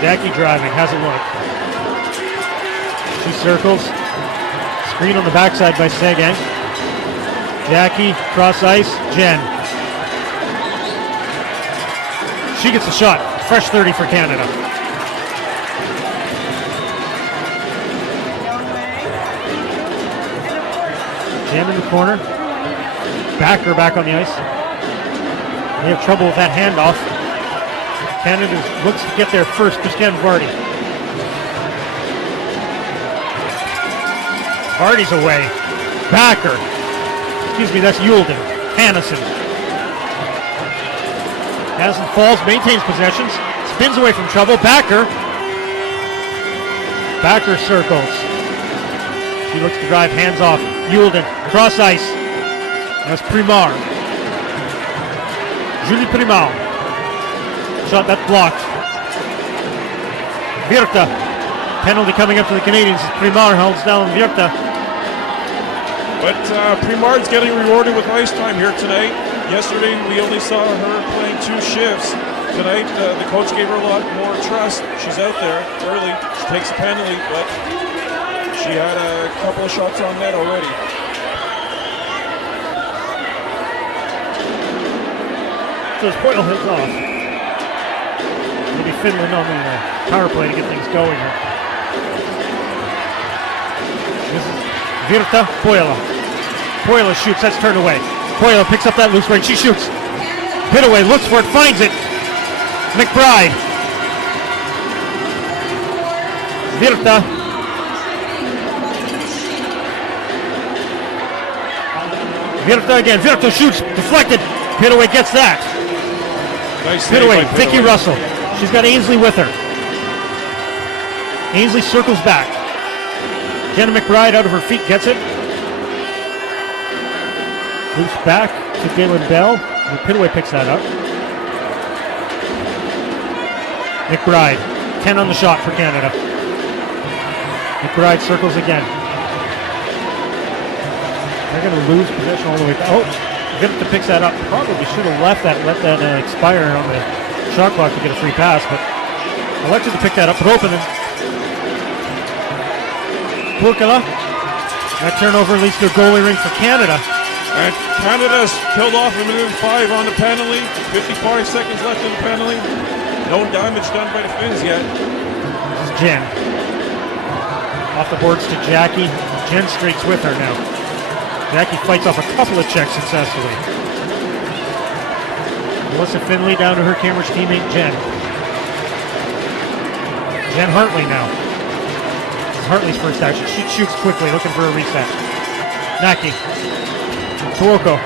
Jackie driving, has a look. She circles. Screen on the backside by Seguin. Jackie, cross ice, Jen. She gets a shot. Fresh 30 for Canada. Jen in the corner. Backer back on the ice. They have trouble with that handoff. Canada looks to get there first. Christiane Vardy. Vardy's away. Backer. Excuse me, that's Yulden. Hannison. Hannison falls, maintains possessions. Spins away from trouble. Backer. Backer circles. She looks to drive, hands off. Yulden. Cross ice. That's Primar. Julie Primar. Shot that's blocked. Virta. Penalty coming up to the Canadians. Primar holds down Virta. But Primar's getting rewarded with ice time here tonight. Yesterday we only saw her playing 2 shifts. Tonight the coach gave her a lot more trust. She's out there early. She takes a penalty, but she had a couple of shots on net already. So as Poyle heads off, it'll be Finland on the power play to get things going here. This is Virta, Poyle. Poyle shoots, that's turned away. Poyle picks up that loose break, she shoots. Hit away, looks for it, finds it. McBride. Virta. Virta again, Virta shoots, deflected. Hit away gets that. Nice hit away, Vicky Russell. She's got Ainsley with her. Ainsley circles back. Jenna McBride out of her feet gets it. Moves back to Galen Bell. And Pitaway picks that up. McBride, 10 on the shot for Canada. McBride circles again. They're going to lose possession all the way back. Oh, Victor picks that up. Probably should have left that, let that expire on the shot clock to get a free pass, but elected to pick that up, but open it. Pukala. That turnover leads to a goalie ring for Canada. And Canada's killed off a minute and 5 on the penalty. 55 seconds left in the penalty. No damage done by the Finns yet. This is Jen. Off the boards to Jackie. Jen streaks with her now. Jackie fights off a couple of checks successfully. Melissa Finley down to her Cambridge teammate Jen. Jen Hartley now. Hartley's first action. She shoots quickly, looking for a reset. Naki. Tuoko.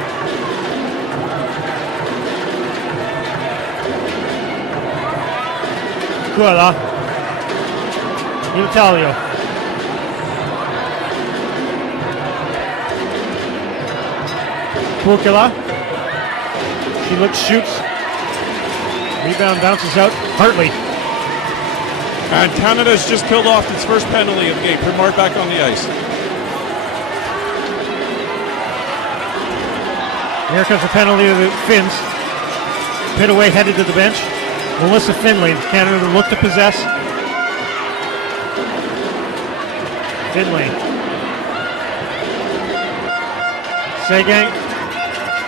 Kuala. Italio. Pukala. She looks, shoots. Rebound bounces out. Hartley. And Canada's just killed off its first penalty of the game. Primard back on the ice. Here comes the penalty of the Finns. Pitaway headed to the bench. Melissa Finley, Canada to look to possess. Finley. Seguin.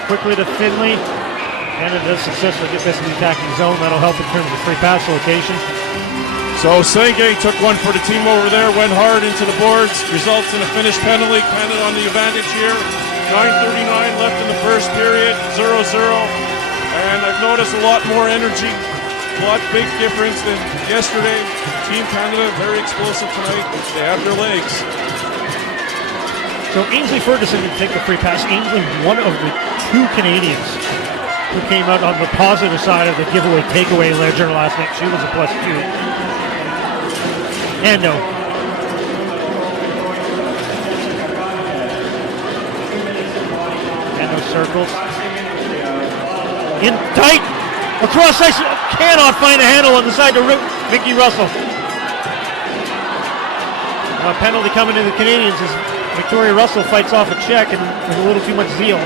Quickly to Finley. Canada does successfully get this in the attacking zone. That'll help in terms of free pass location. So Seguin took one for the team over there, went hard into the boards, results in a finished penalty. Canada on the advantage here. 9:39 left in the first period, 0-0. And I've noticed a lot more energy, a lot big difference than yesterday. Team Canada very explosive tonight. They have their legs. So Ainsley Ferguson didn't take the free pass. Ainsley, one of the 2 Canadians who came out on the positive side of the giveaway takeaway ledger last night. She was a +2. Ando. Ando circles. In tight. Across ice. Cannot find a handle on the side to Vicky Russell. A penalty coming to the Canadians as Victoria Russell fights off a check and with a little too much zeal.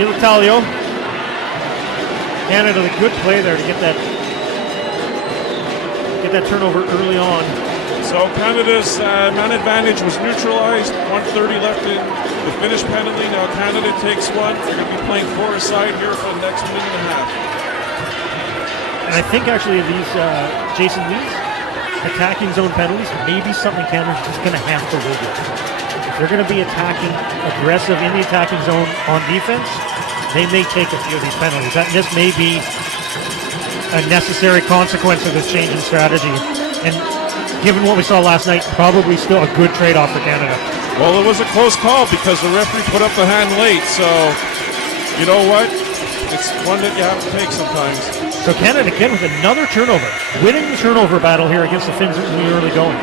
Italio. Canada, the good play there to get that get that turnover early on. So Canada's man advantage was neutralized. 1:30 left in the finish penalty. Now Canada takes one. They're going to be playing four-a-side here for the next minute and a half. And I think actually these, Jason, these attacking zone penalties may be something Canada's just going to have to live with. If they're going to be attacking, aggressive in the attacking zone on defense, they may take a few of these penalties. This may be a necessary consequence of this change in strategy. And given what we saw last night, probably still a good trade-off for Canada. Well, it was a close call because the referee put up the hand late. So, you know what? It's one that you have to take sometimes. So Canada again with another turnover, winning the turnover battle here against the Finns in the early going.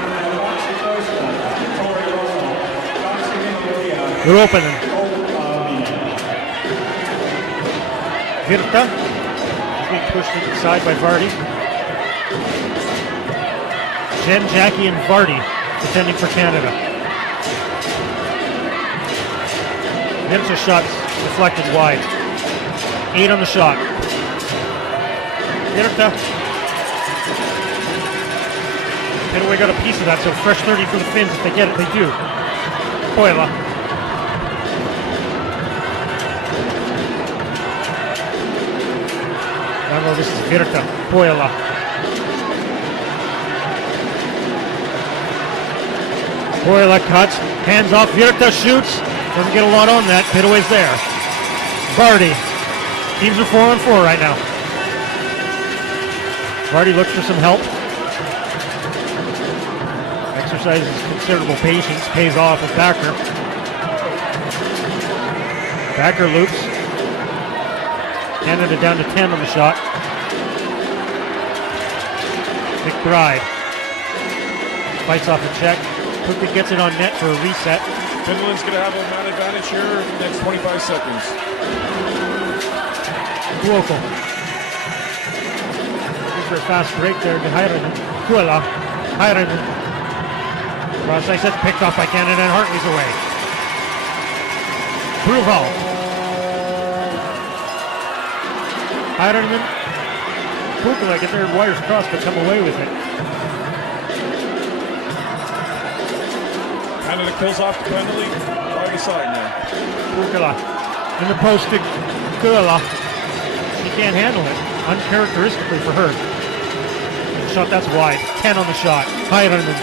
They're opening. Virta is being pushed inside by Vardy. Jen, Jackie, and Vardy defending for Canada. Virta shots deflected wide. 8 on the shot. Virta. Anyway, got a piece of that, so fresh 30 for the Finns. If they get it, they do. Poila. Well, this is Virta. Poila. Poila cuts. Hands off. Virta shoots. Doesn't get a lot on that. Pitaway's there. Vardy. Teams are 4-on-4 right now. Vardy looks for some help. Exercises considerable patience. Pays off with Backer. Backer loops. Canada down to 10 on the shot. McBride fights off the check. Quickly gets it on net for a reset. Finland's going to have a man advantage here in the next 25 seconds. Kuoko. Looking for a fast break there to Hairanen. Kuela. Hairanen. Cross ice, that's picked off by Canada and Hartley's away. Bruval. Hairanen. Kukula get their wires crossed but come away with it. Canada kills off the penalty. Right side now. Kukula in the post to Kukula. She can't handle it. Uncharacteristically for her. Shot that's wide. 10 on the shot. Hairanen.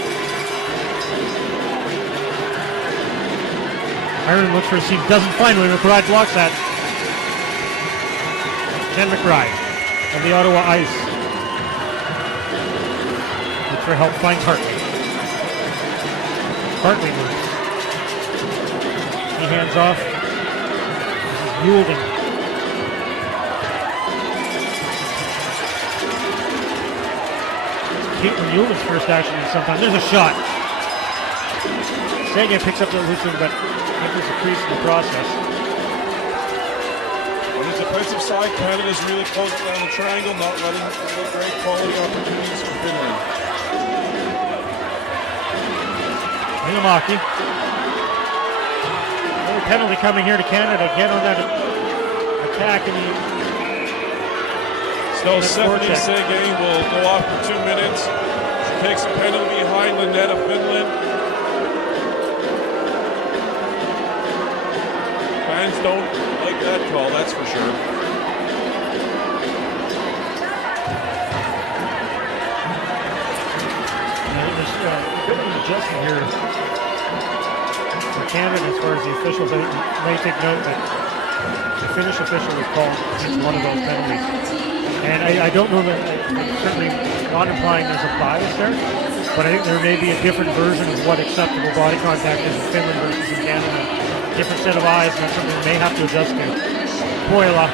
Hairanen looks for a seam. Doesn't find one. McBride blocks that. Ken McBride of the Ottawa Ice. Looks for help. Finds Hartley. Hartley moves. He hands off. This is Yulden. Caitlin Yulden's first action in some time. There's a shot. Sagan picks up the loose one, but enters the crease in the process. On his offensive side, Canada's really closing down the triangle, not letting great quality opportunities for Finland. Nilamaki. Another penalty coming here to Canada. Get on that attack and So Stephanie Sagan will go off for 2 minutes. She takes a penalty behind the net of Finland. Fans don't like that call, that's for sure. There's a bit of an adjustment here for Canada as far as the officials. I may take note that the Finnish official was called against one of those penalties. And I don't know that, certainly not implying there's a bias there, but I think there may be a different version of what acceptable body contact is in Finland versus in Canada. Different set of eyes, and that's something we may have to adjust to. Poila.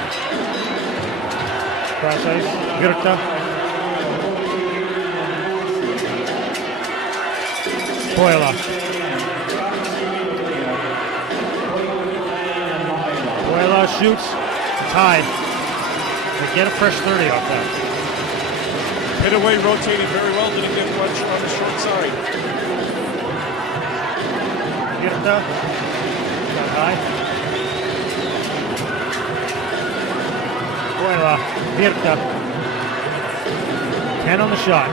Cross ice. Virta. Poila. Poila shoots. Tied. They get a fresh 30 off that. Pitaway rotating very well, didn't get much on the short side. Virta. Got high. Poila. Virta. 10 on the shot.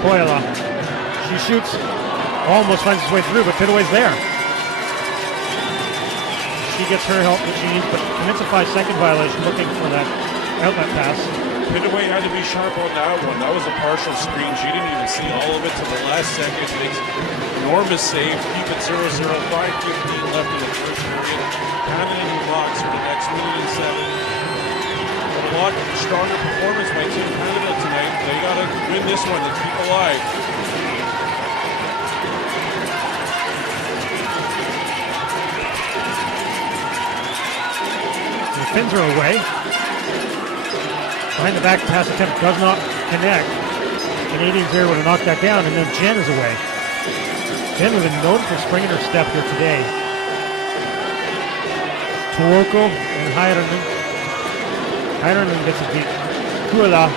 Koila. She shoots, almost finds his way through, but Pitaway's there. She gets her help that she needs, but commits a 5-second violation looking for that outlet pass. Pitaway had to be sharp on that one. That was a partial screen. She didn't even see all of it till the last second. Makes enormous save. Keep it 0-0. 5:15 left in the first period. Canada blocks for the next minute and 7. A lot stronger performance by Team Canada tonight. They got to win this one to keep alive. The Finns are away. Behind the back pass attempt does not connect. Canadians there would have knocked that down, and then Jen is away. Jen was known for springing her step here today. Tuoko and Heiranen. Heiranen gets a beat. Kuala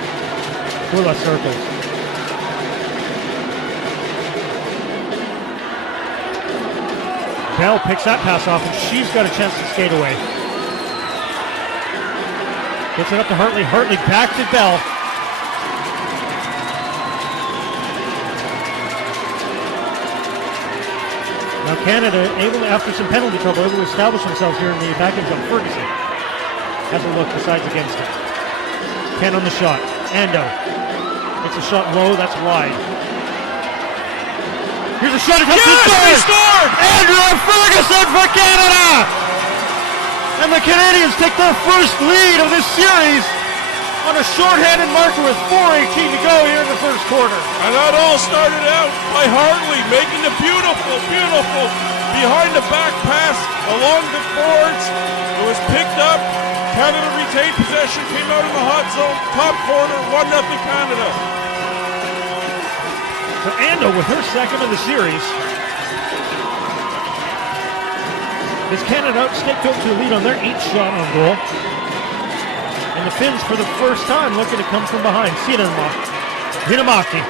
circles. Bell picks that pass off, and she's got a chance to skate away. Gets it up to Hartley. Hartley back to Bell. Now Canada able to, after some penalty trouble, able to establish themselves here in the attacking zone. Ferguson has a look, decides against it. 10 on the shot. Ando. It's a shot low, that's wide. Here's a shot, it's Yes, scored! Andrew Ferguson for Canada! And the Canadians take their first lead of this series on a shorthanded marker with 4:18 to go here in the first quarter. And that all started out by Hartley making the beautiful behind the back pass along the boards. It was picked up. Canada retained possession, came out in the hot zone, top corner, 1-0 Canada. So Ando with her second of the series. As Canada stake out to a lead on their 8th shot on goal. And the Finns for the first time looking to come from behind. Hinamaki.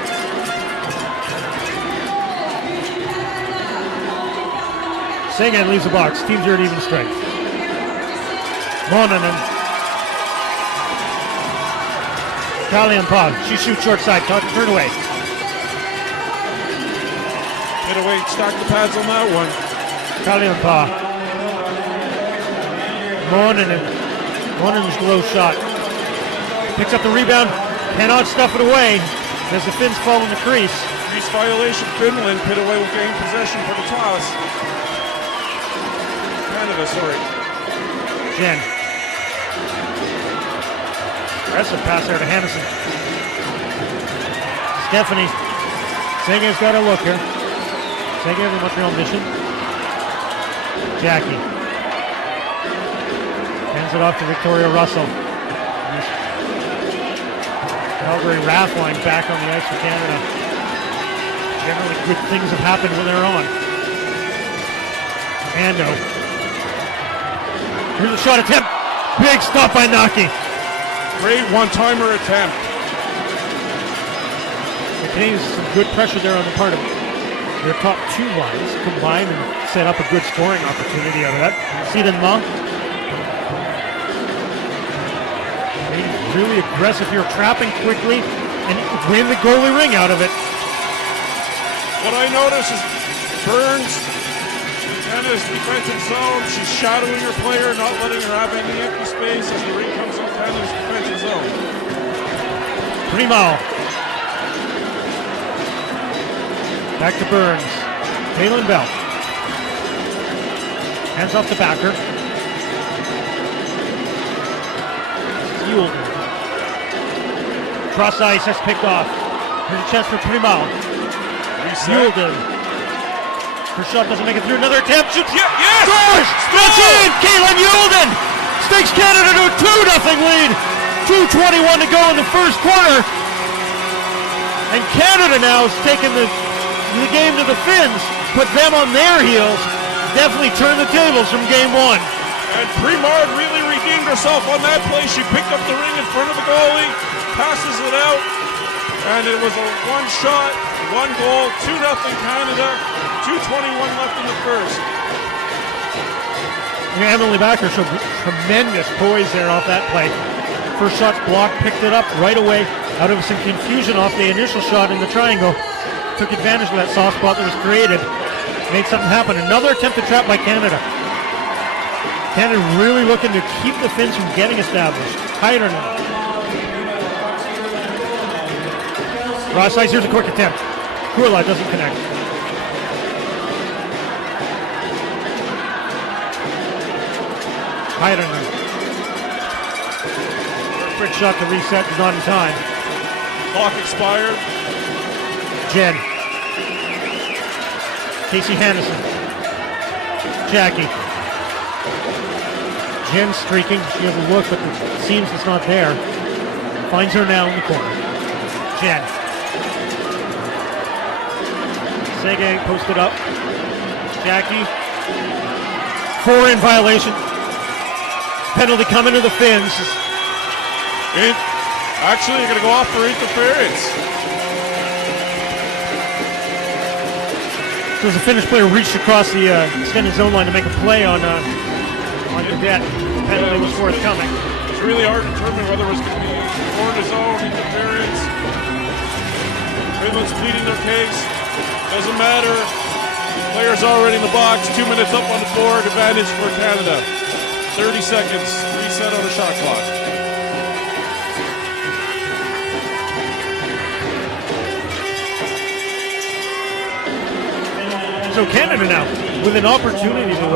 Seguin leaves the box. Teams are at even strength. Monanen. Kalianpa. She shoots short side. Turn away. Pitaway stacked the pads on that one. Kalianpa. Monenen's low shot. Picks up the rebound. Cannot stuff it away as the Finns fall in the crease. Crease violation, Finland. Pitaway will gain possession for the toss. Canada, sorry. Jen. Aggressive pass there to Hannison. Stephanie. Seguin's got a look here. Seguin in Montreal mission. Jackie. Hands it off to Victoria Russell. Calgary Rathline back on the ice for Canada. Generally good things have happened when they're on. Ando. Here's a shot attempt. Big stop by Naki. Great one-timer attempt. The Canadians some good pressure there on the part of their top two lines combined and set up a good scoring opportunity out of that. Seaton Monk. Really aggressive here, trapping quickly and win the goalie ring out of it. What I notice is Burns, Canada's defensive zone. She's shadowing her player, not letting her have any empty space as the ring comes in Canada's defensive zone. Primo. Back to Burns. Kaylin Bell. Hands off the backer. Yulden. Cross ice, that's picked off. Here's a chance for Primo. Yulden. Her shot doesn't make it through. Another attempt. Shoots. Yes! Scores! That's in! Kaylin Yulden stakes Canada to a 2-0 lead. 2:21 to go in the first quarter. And Canada now has taken the game to the Finns, put them on their heels, definitely turned the tables from game one. And Primard really redeemed herself on that play. She picked up the ring in front of the goalie, passes it out, and it was a one shot, one goal, 2-0 Canada, 2:21 left in the first. Yeah, Emily Backer showed tremendous poise there off that play. First shot's blocked, picked it up right away, out of some confusion off the initial shot in the triangle. Took advantage of that soft spot that was created. Made something happen. Another attempted trap by Canada. Canada really looking to keep the Finns from getting established. Heiderman. Ross ice, here's a quick attempt. Kurla doesn't connect. Heiderman. Quick shot to reset, but not in time. Clock expired. Jen. Casey Hannison. Jackie. Jen streaking. She has a look, but it seems it's not there. Finds her now in the corner. Jen. Sege posted up. Jackie. 4 in violation. Penalty coming to the Finns. Actually, you're going to go off for interference. So as the Finnish player reached across the extended zone line to make a play on Cadet, the penalty was forthcoming. It's really hard to determine whether it was going to be corner zone, interference. Finland's pleading their case. Doesn't matter. Player's already in the box. 2 minutes up on the board. Advantage for Canada. 30 seconds. Reset on the shot clock. So Canada now with an opportunity to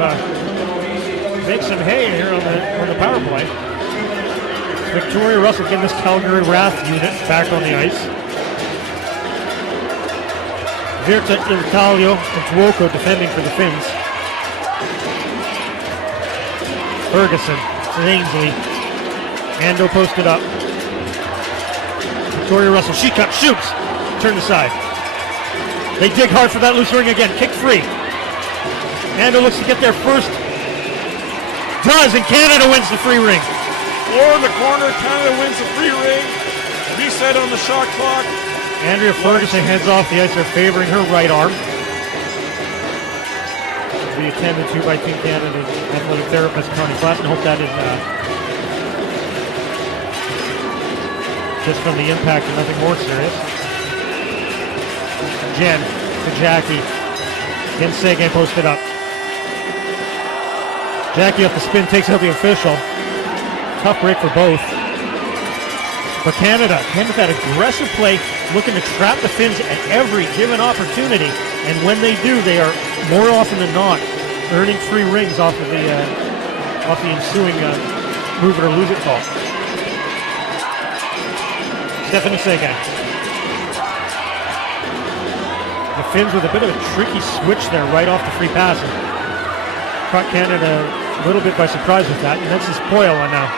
make some hay here on the power play. Victoria Russell getting this Calgary Wrath unit back on the ice. Virta Italio and Tuoko defending for the Finns. Ferguson, Ainsley, Ando posted up. Victoria Russell, she cuts, shoots, turned aside. They dig hard for that loose ring again, kicked free. Ando looks to get there first. Does, and Canada wins the free ring. 4 in the corner, Canada wins the free ring. Reset on the shot clock. Andrea Ferguson heads off the ice, they're favoring her right arm. To be attended to by Team Canada's athletic therapist, Connie Klassen. Hope that is just from the impact and nothing more serious. Jen to Jackie. Again, Seguin posted up. Jackie off the spin takes out the official. Tough break for both. But Canada that aggressive play, looking to trap the Finns at every given opportunity. And when they do, they are more often than not earning free rings off of the ensuing move it or lose it call. Stephanie Seguin. The Finns with a bit of a tricky switch there right off the free pass. Caught Canada a little bit by surprise with that, and that's his Poila now.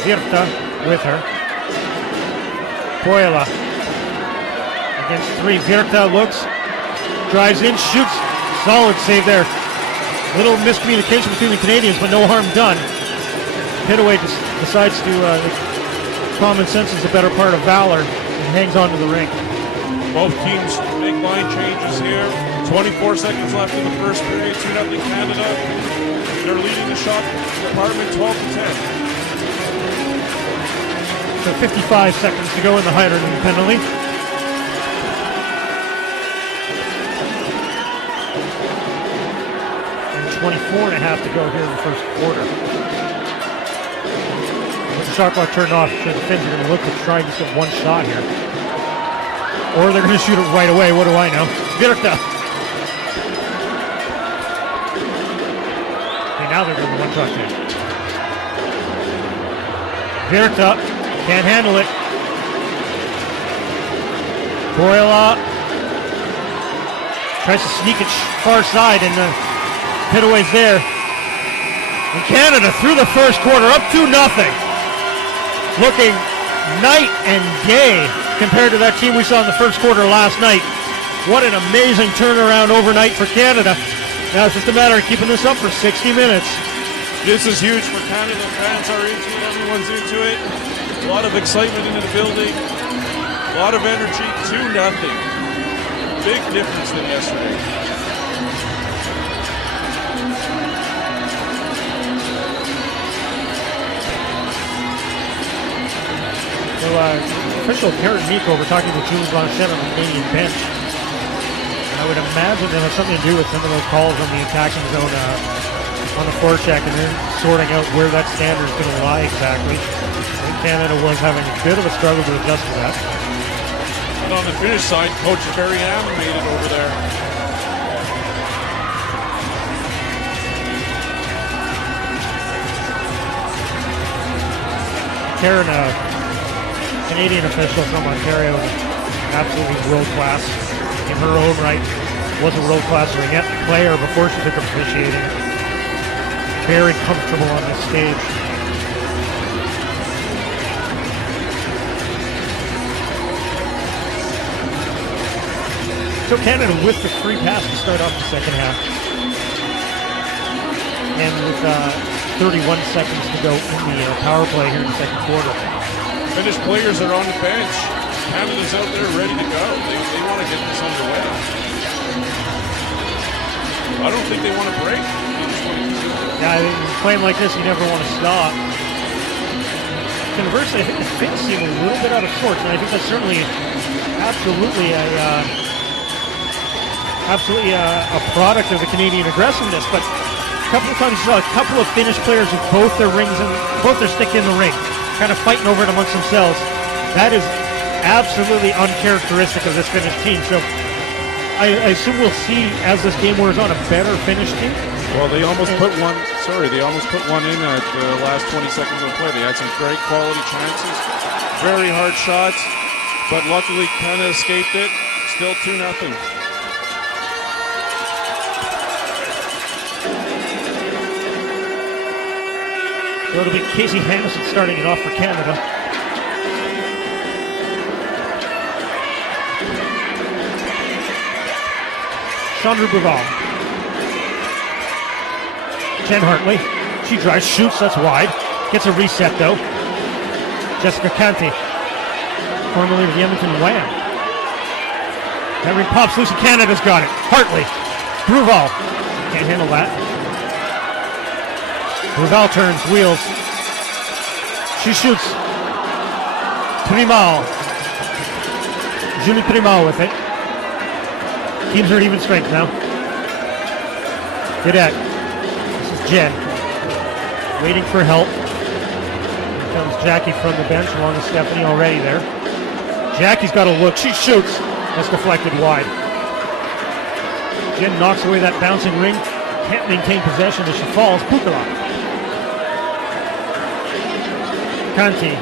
Virta with her. Poila against 3. Virta looks, drives in, shoots. Solid save there. Little miscommunication between the Canadians, but no harm done. Pitaway decides to, common sense is the better part of valor, and hangs on to the ring. Both teams make line changes here. 24 seconds left in the first period. 2-0 Canada. They're leading the shot department 12-10. So 55 seconds to go in the Heiderman penalty. And 24.5 to go here in the first quarter. With the shot clock turned off, so the Finns are going to look to try and just get one shot here. Or they're going to shoot it right away. What do I know? Virta. Okay, now they're doing the one shot game. Virta. Can't handle it. Poila tries to sneak it far side, and Pitaway's there. And Canada through the first quarter, up 2-0. Looking night and day compared to that team we saw in the first quarter last night. What an amazing turnaround overnight for Canada. Now it's just a matter of keeping this up for 60 minutes. This is huge for Canada. Fans are into it. Everyone's into it. A lot of excitement in the building. A lot of energy. 2-0. Big difference than yesterday. official Karen Miko, we're talking to Jules Blanchet on the Canadian bench. I would imagine it has something to do with some of those calls on the attacking zone on the forecheck, and then sorting out where that standard is going to lie exactly. I think Canada was having a bit of a struggle to adjust to that. And on the Finnish side, Coach is very animated over there. Karen, a Canadian official from Ontario, absolutely world class in her own right. Was a world class ringette player before she took up officiating. Very comfortable on this stage. So Canada with the free pass to start off the second half. And with 31 seconds to go in the power play here in the second quarter. Finnish players are on the bench. Canada's out there ready to go. They want to get this underway. I don't think they want to break. They just want to keep it. Yeah, I think playing like this, you never want to stop. Conversely, I think the Finns seem a little bit out of sorts, and I think that's certainly absolutely a product of the Canadian aggressiveness. But a couple of times you saw a couple of Finnish players with both their stick in the ring, kind of fighting over it amongst themselves. That is absolutely uncharacteristic of this Finnish team. So I assume we'll see, as this game wears on, a better Finnish team. Well, they almost put one in at the last 20 seconds of the play. They had some great quality chances, very hard shots, but luckily kind of escaped it. Still 2-0. So it'll be Casey Hannison starting it off for Canada. Chandra Bruval. Jen Hartley. She drives, shoots, that's wide. Gets a reset though. Jessica Canty, formerly of the Edmonton Wham. That ring pops loose and Canada's got it. Hartley. Bruval. Can't handle that. Bruval turns, wheels. She shoots. Primal. Julie Primal with it. Keeps her even strength now. Cadet. This is Jen. Waiting for help. Here comes Jackie from the bench along with Stephanie already there. Jackie's got a look. She shoots. That's deflected wide. Jen knocks away that bouncing ring. Can't maintain possession as she falls. Pukala. Kanti.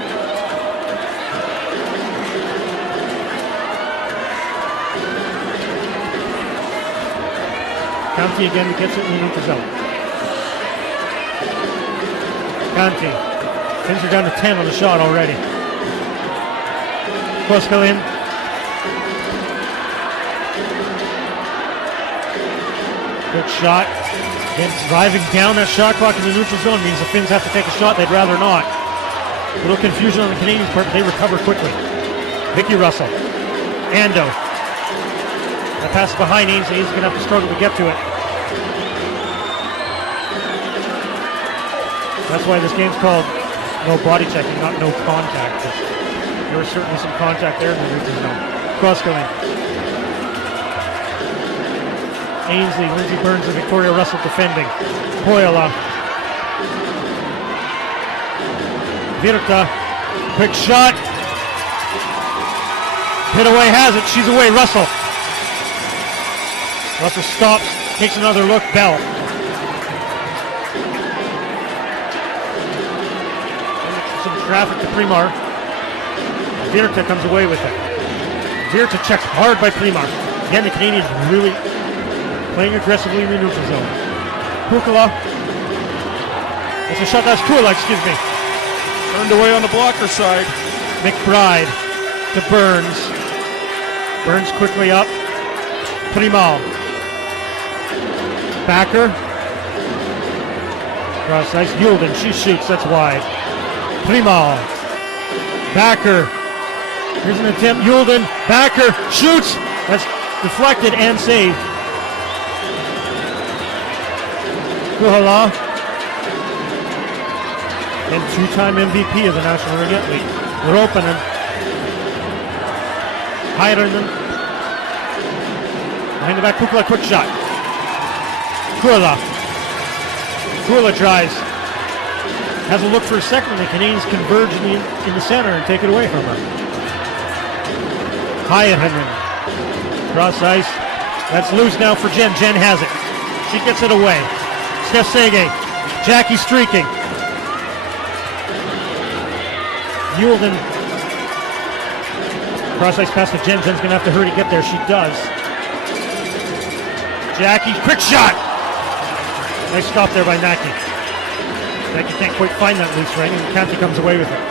Kanti again gets it in the neutral zone. Kanti. Finns are down to 10 on the shot already. Koskalin. Good shot. Then driving down that shot clock in the neutral zone means the Finns have to take a shot they'd rather not. A little confusion on the Canadians' part, but they recover quickly. Vicky Russell. Ando. That pass behind Ainsley. He's going to have to struggle to get to it. That's why this game's called no body checking, not no contact. There was certainly some contact there in the neutral zone. Koskalin. Ainsley, Lindsey Burns, and Victoria Russell defending. Poyala. Virta. Quick shot. Hit away has it. She's away. Russell. Russell stops. Takes another look. Bell. Some traffic to Primar. Virta comes away with it. Virta checks hard by Primar. Again, the Canadians really playing aggressively in the neutral zone. Pukala. It's a shot. That's Kula, excuse me. Turned away on the blocker side. McBride to Burns. Burns quickly up. Primal. Backer. Cross ice. Yulden. She shoots. That's wide. Primal. Backer. Here's an attempt. Yulden. Backer. Shoots. That's deflected and saved. Kuhala. And two-time MVP of the National Ringette League. Ropanen. Heiranen. Behind the back, Kukla, quick shot. Kula. Kula tries. Has a look for a second, and the Canadians converge in the center and take it away from her. Heiranen. Cross ice. That's loose now for Jen. Jen has it. She gets it away. Steph Sege. Jackie streaking. Yulden. Cross ice pass to Jen. Jen's going to have to hurry to get there. She does. Jackie, quick shot! Nice stop there by Naki. Naki can't quite find that loose ring, and Canty comes away with it.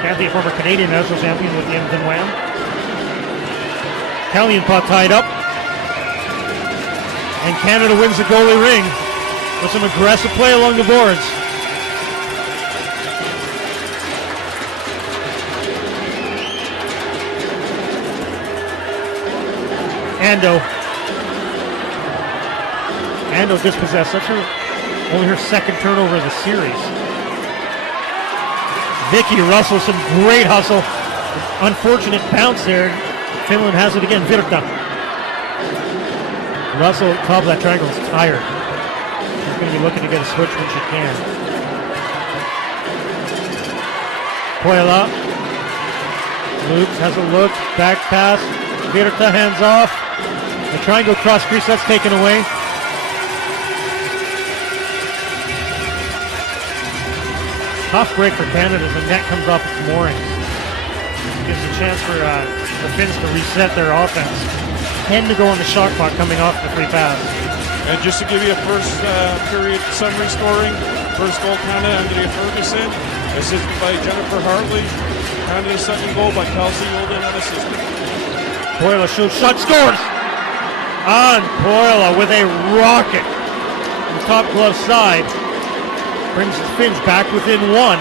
Canty, a former Canadian national champion with the Edmonton Wham. Kalianpah tied up. And Canada wins the goalie ring with some aggressive play along the boards. Ando dispossessed. That's only her second turnover of the series. Vicky Russell, some great hustle. Unfortunate bounce there. Finland has it again. Virta. Russell, top of that triangle, is tired. She's going to be looking to get a switch when she can. Puela. Loops has a look. Back pass. Virta hands off. The triangle cross crease, that's taken away. Tough break for Canada as the net comes off its moorings. Gives a chance for the Finns to reset their offense. 10 to go on the shot clock coming off the free pass. And just to give you a first period summary scoring, first goal Canada, Andrea Ferguson, assisted by Jennifer Hartley. Canada's second goal by Kelsey Yulden, unassisted. Puela shoots, shot, scores! On Puela with a rocket. On the top glove side. Brings the Finns back within one.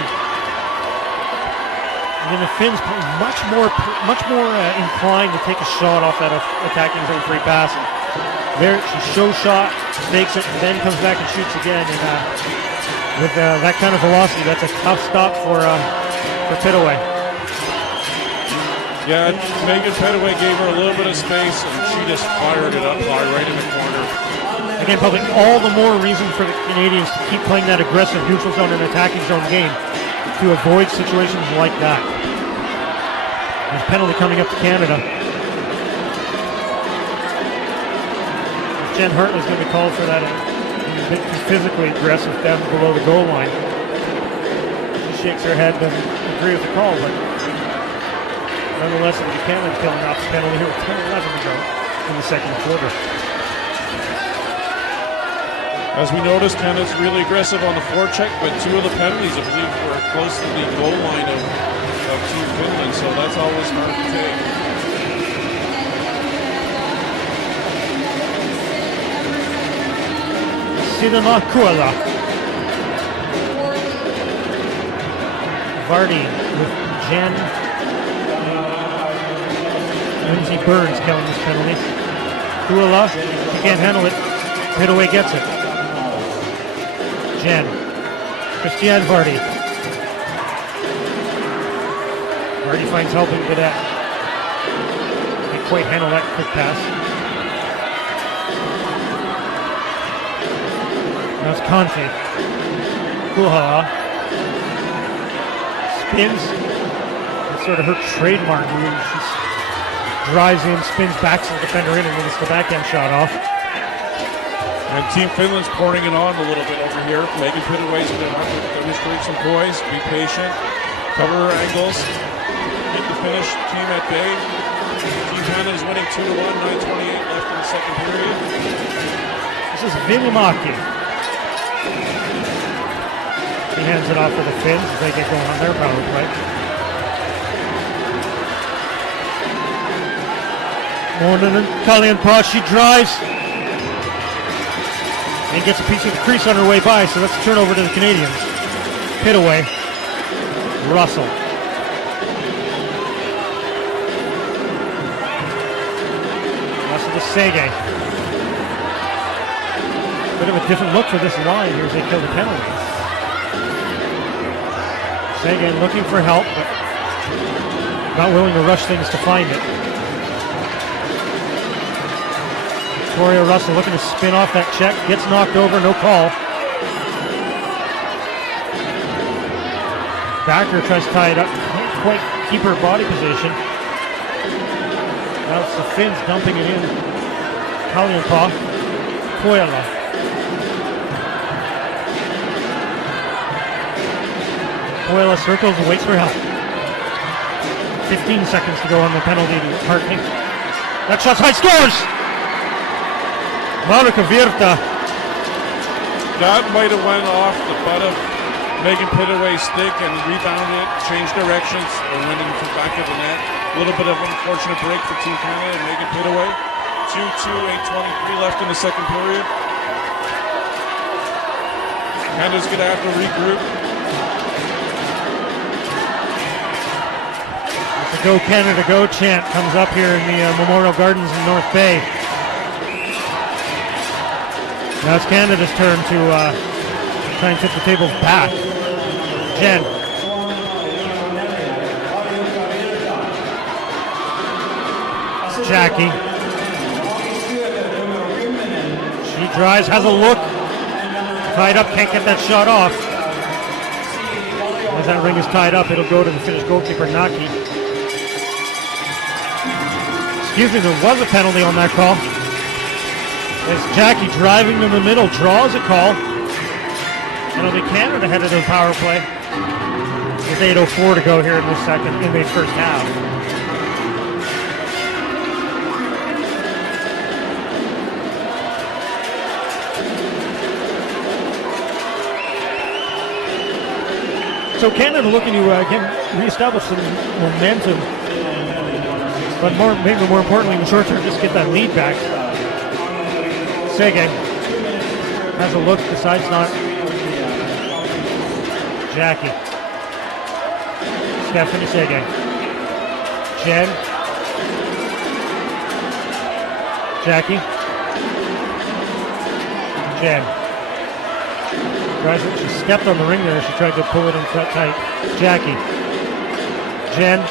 And then the Finns much more inclined to take a shot off that attacking zone free pass. There she shows shot, makes it, then comes back and shoots again. And with that kind of velocity, that's a tough stop for Pitaway. Yeah, Megan Petaway gave her a little bit of space, and she just fired it up high right in the corner. Again, probably all the more reason for the Canadians to keep playing that aggressive neutral zone and attacking zone game to avoid situations like that. There's a penalty coming up to Canada. Jen Hartley's going to be called for that. A bit too physically aggressive down below the goal line. She shakes her head, doesn't agree with the call, but nonetheless, the Buchanan killing off the penalty here with 10-11 to go in the second quarter. As we noticed, Canada's really aggressive on the forecheck, but two of the penalties, I believe, were close to the goal line of Team Finland, so that's always hard to take. Sidema Kuala. Vardy with Jen. Lindsey Burns killing this penalty. Kuala, he can't handle it. Pitaway gets it. Jen. Christiane Vardy. Vardy finds help in Cadet. Can't quite handle that quick pass. Now it's Conte. Kuhala. Spins. It's sort of her trademark move. She drives in, spins, backs the defender in, and then gets the backhand shot off. And Team Finland's pouring it on a little bit over here. Megan Pitaway's going to have to demonstrate some poise, be patient, cover her angles, keep the Finnish team at bay. Team Canada is winning 2-1, 9:28 left in the second period. This is Vilimaki. He hands it off to the Finns as they get going on their power play. Mournen, Kalianpah, she drives. And gets a piece of the crease on her way by, so that's a turnover to the Canadians. Pitaway. Russell. Russell to Sege. Bit of a different look for this line here as they kill the penalty. Sege looking for help, but not willing to rush things to find it. Victoria Russell looking to spin off that check, gets knocked over, no call. Backer tries to tie it up, can't quite keep her body position. Now it's the Finns dumping it in. Kalianpa, Koela. Koela circles and waits for help. 15 seconds to go on the penalty to Partie. That shot's high, scores! Monica Virta. That might have went off the butt of Megan Pittaway's stick and rebounded, changed directions, and went into the back of the net. A little bit of an unfortunate break for Team Canada and Megan Pittaway. 2-2, 8:23 left in the second period. Canada's going to have to regroup. The Go Canada Go chant comes up here in the Memorial Gardens in North Bay. Now it's Canada's turn to try and tip the tables back. Jen. Jackie. She drives, has a look. Tied up, can't get that shot off. As that ring is tied up, it'll go to the Finnish goalkeeper, Naki. Excuse me, there was a penalty on that call. As Jackie driving in the middle, draws a call. And it'll be Canada headed to the power play. With 8:04 to go here in the first half. So Canada looking to again reestablish some momentum, but maybe more importantly in the short term, just get that lead back. Sege has a look, decides not. Jackie. Stephanie Sege. Jen. Jackie. Jen. She stepped on the ring there. She tried to pull it in tight. Jackie. Jen.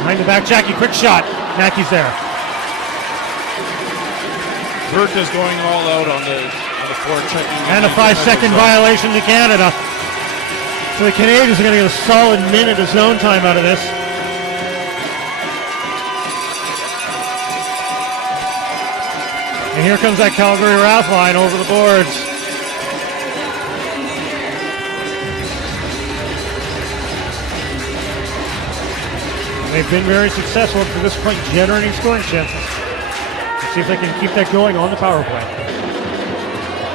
Behind the back. Jackie, quick shot. Naki's there. Berta's going all out on the forechecking. And a 5-second violation to Canada. So the Canadians are going to get a solid minute of zone time out of this. And here comes that Calgary Wrath line over the boards. They've been very successful up to this point, generating scoring chances. Let's see if they can keep that going on the power play.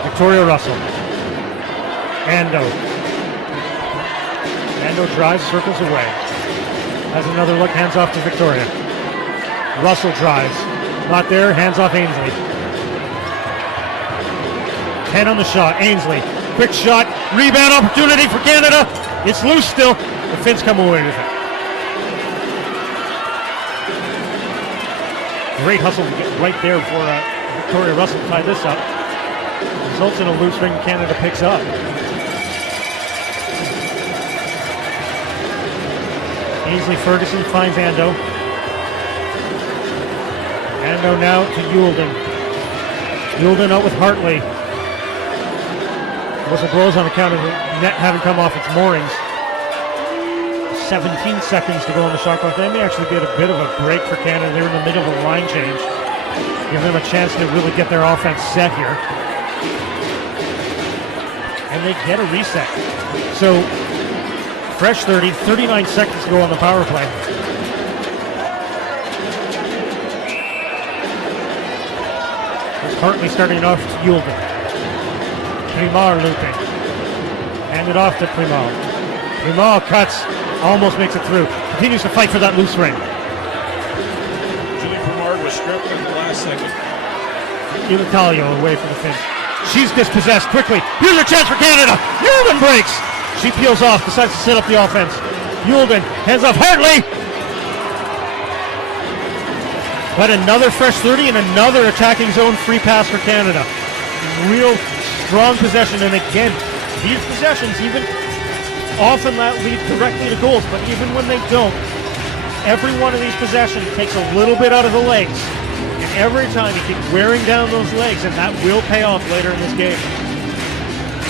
Victoria Russell. Ando drives, circles away. Has another look, hands off to Victoria. Russell drives. Not there, hands off Ainsley. 10 on the shot, Ainsley. Quick shot, rebound opportunity for Canada. It's loose still. The Finns come away with it. Great hustle to get right there for Victoria Russell to tie this up. Results in a loose ring Canada picks up. Ainsley Ferguson finds Ando. Ando now to Yulden. Yulden out with Hartley. Whistle blows on account of the net having come off its moorings. 17 seconds to go on the shot clock. They may actually get a bit of a break for Canada. They're in the middle of a line change. Give them a chance to really get their offense set here. And they get a reset. So, fresh 30, 39 seconds to go on the power play. There's Hartley starting off to Yulden. Primar looping. Hand it off to Primar. Primar cuts. Almost makes it through. Continues to fight for that loose ring. Julie Primard was stripped in the last second. Italia away from the Finns. She's dispossessed quickly. Here's a chance for Canada. Yulden breaks. She peels off, decides to set up the offense. Yulden hands off Hartley. But another fresh 30 and another attacking zone free pass for Canada. Real strong possession. And again, these possessions even often that lead directly to goals, but even when they don't, every one of these possessions takes a little bit out of the legs. And every time you keep wearing down those legs, and that will pay off later in this game.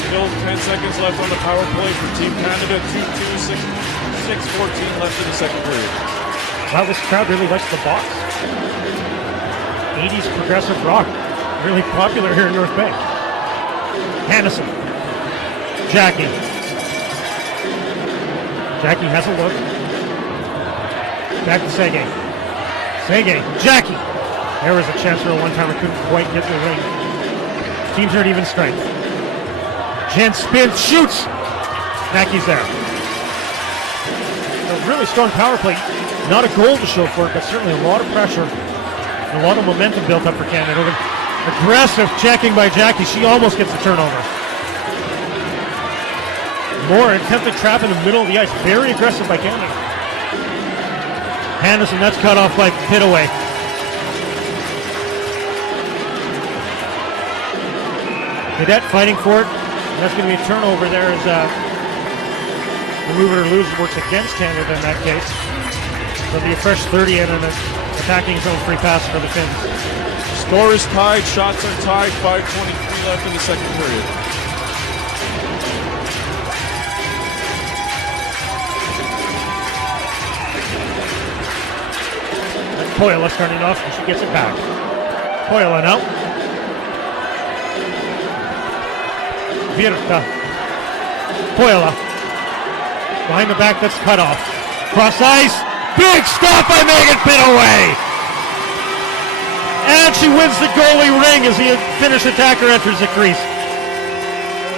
Still 10 seconds left on the power play for Team Canada. 2-2, 6-14 left in the second period. Wow, this crowd really likes the box. 80s progressive rock. Really popular here in North Bay. Hannison. Jackie. Jackie has a look. Back to Sege. Sege. Jackie. There was a chance for a one-timer. Couldn't quite get the ring. Teams are at even strength. Jen spins. Shoots. Mackey's there. A really strong power play. Not a goal to show for it, but certainly a lot of pressure. A lot of momentum built up for Canada. Aggressive checking by Jackie. She almost gets the turnover. More attempted trap in the middle of the ice. Very aggressive by Canada. Hannison, that's cut off by Pitaway. Cadet fighting for it. And that's going to be a turnover there as the move it or lose works against Canada in that case. So it'll be a fresh 30 in and an attacking zone free pass for the Finns. Score is tied. Shots are tied. 5:23 left in the second period. That's Poila starting off, and she gets it back. Poila now. Virta. Poila. Behind the back, that's cut off. Cross ice. Big stop by Megan Pitaway. And she wins the goalie ring as the Finnish attacker enters the crease.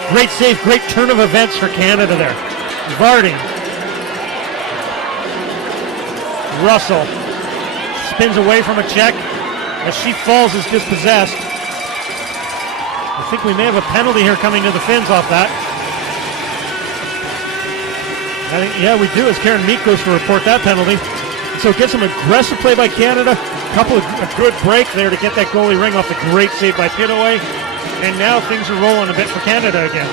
Great save, great turn of events for Canada there. Varding. Russell spins away from a check as she falls as dispossessed. I think we may have a penalty here coming to the Finns off that. I think, yeah, we do, as Karen Meek goes to report that penalty. So get some aggressive play by Canada. A good break there to get that goalie ring off the great save by Pitaway. And now things are rolling a bit for Canada again.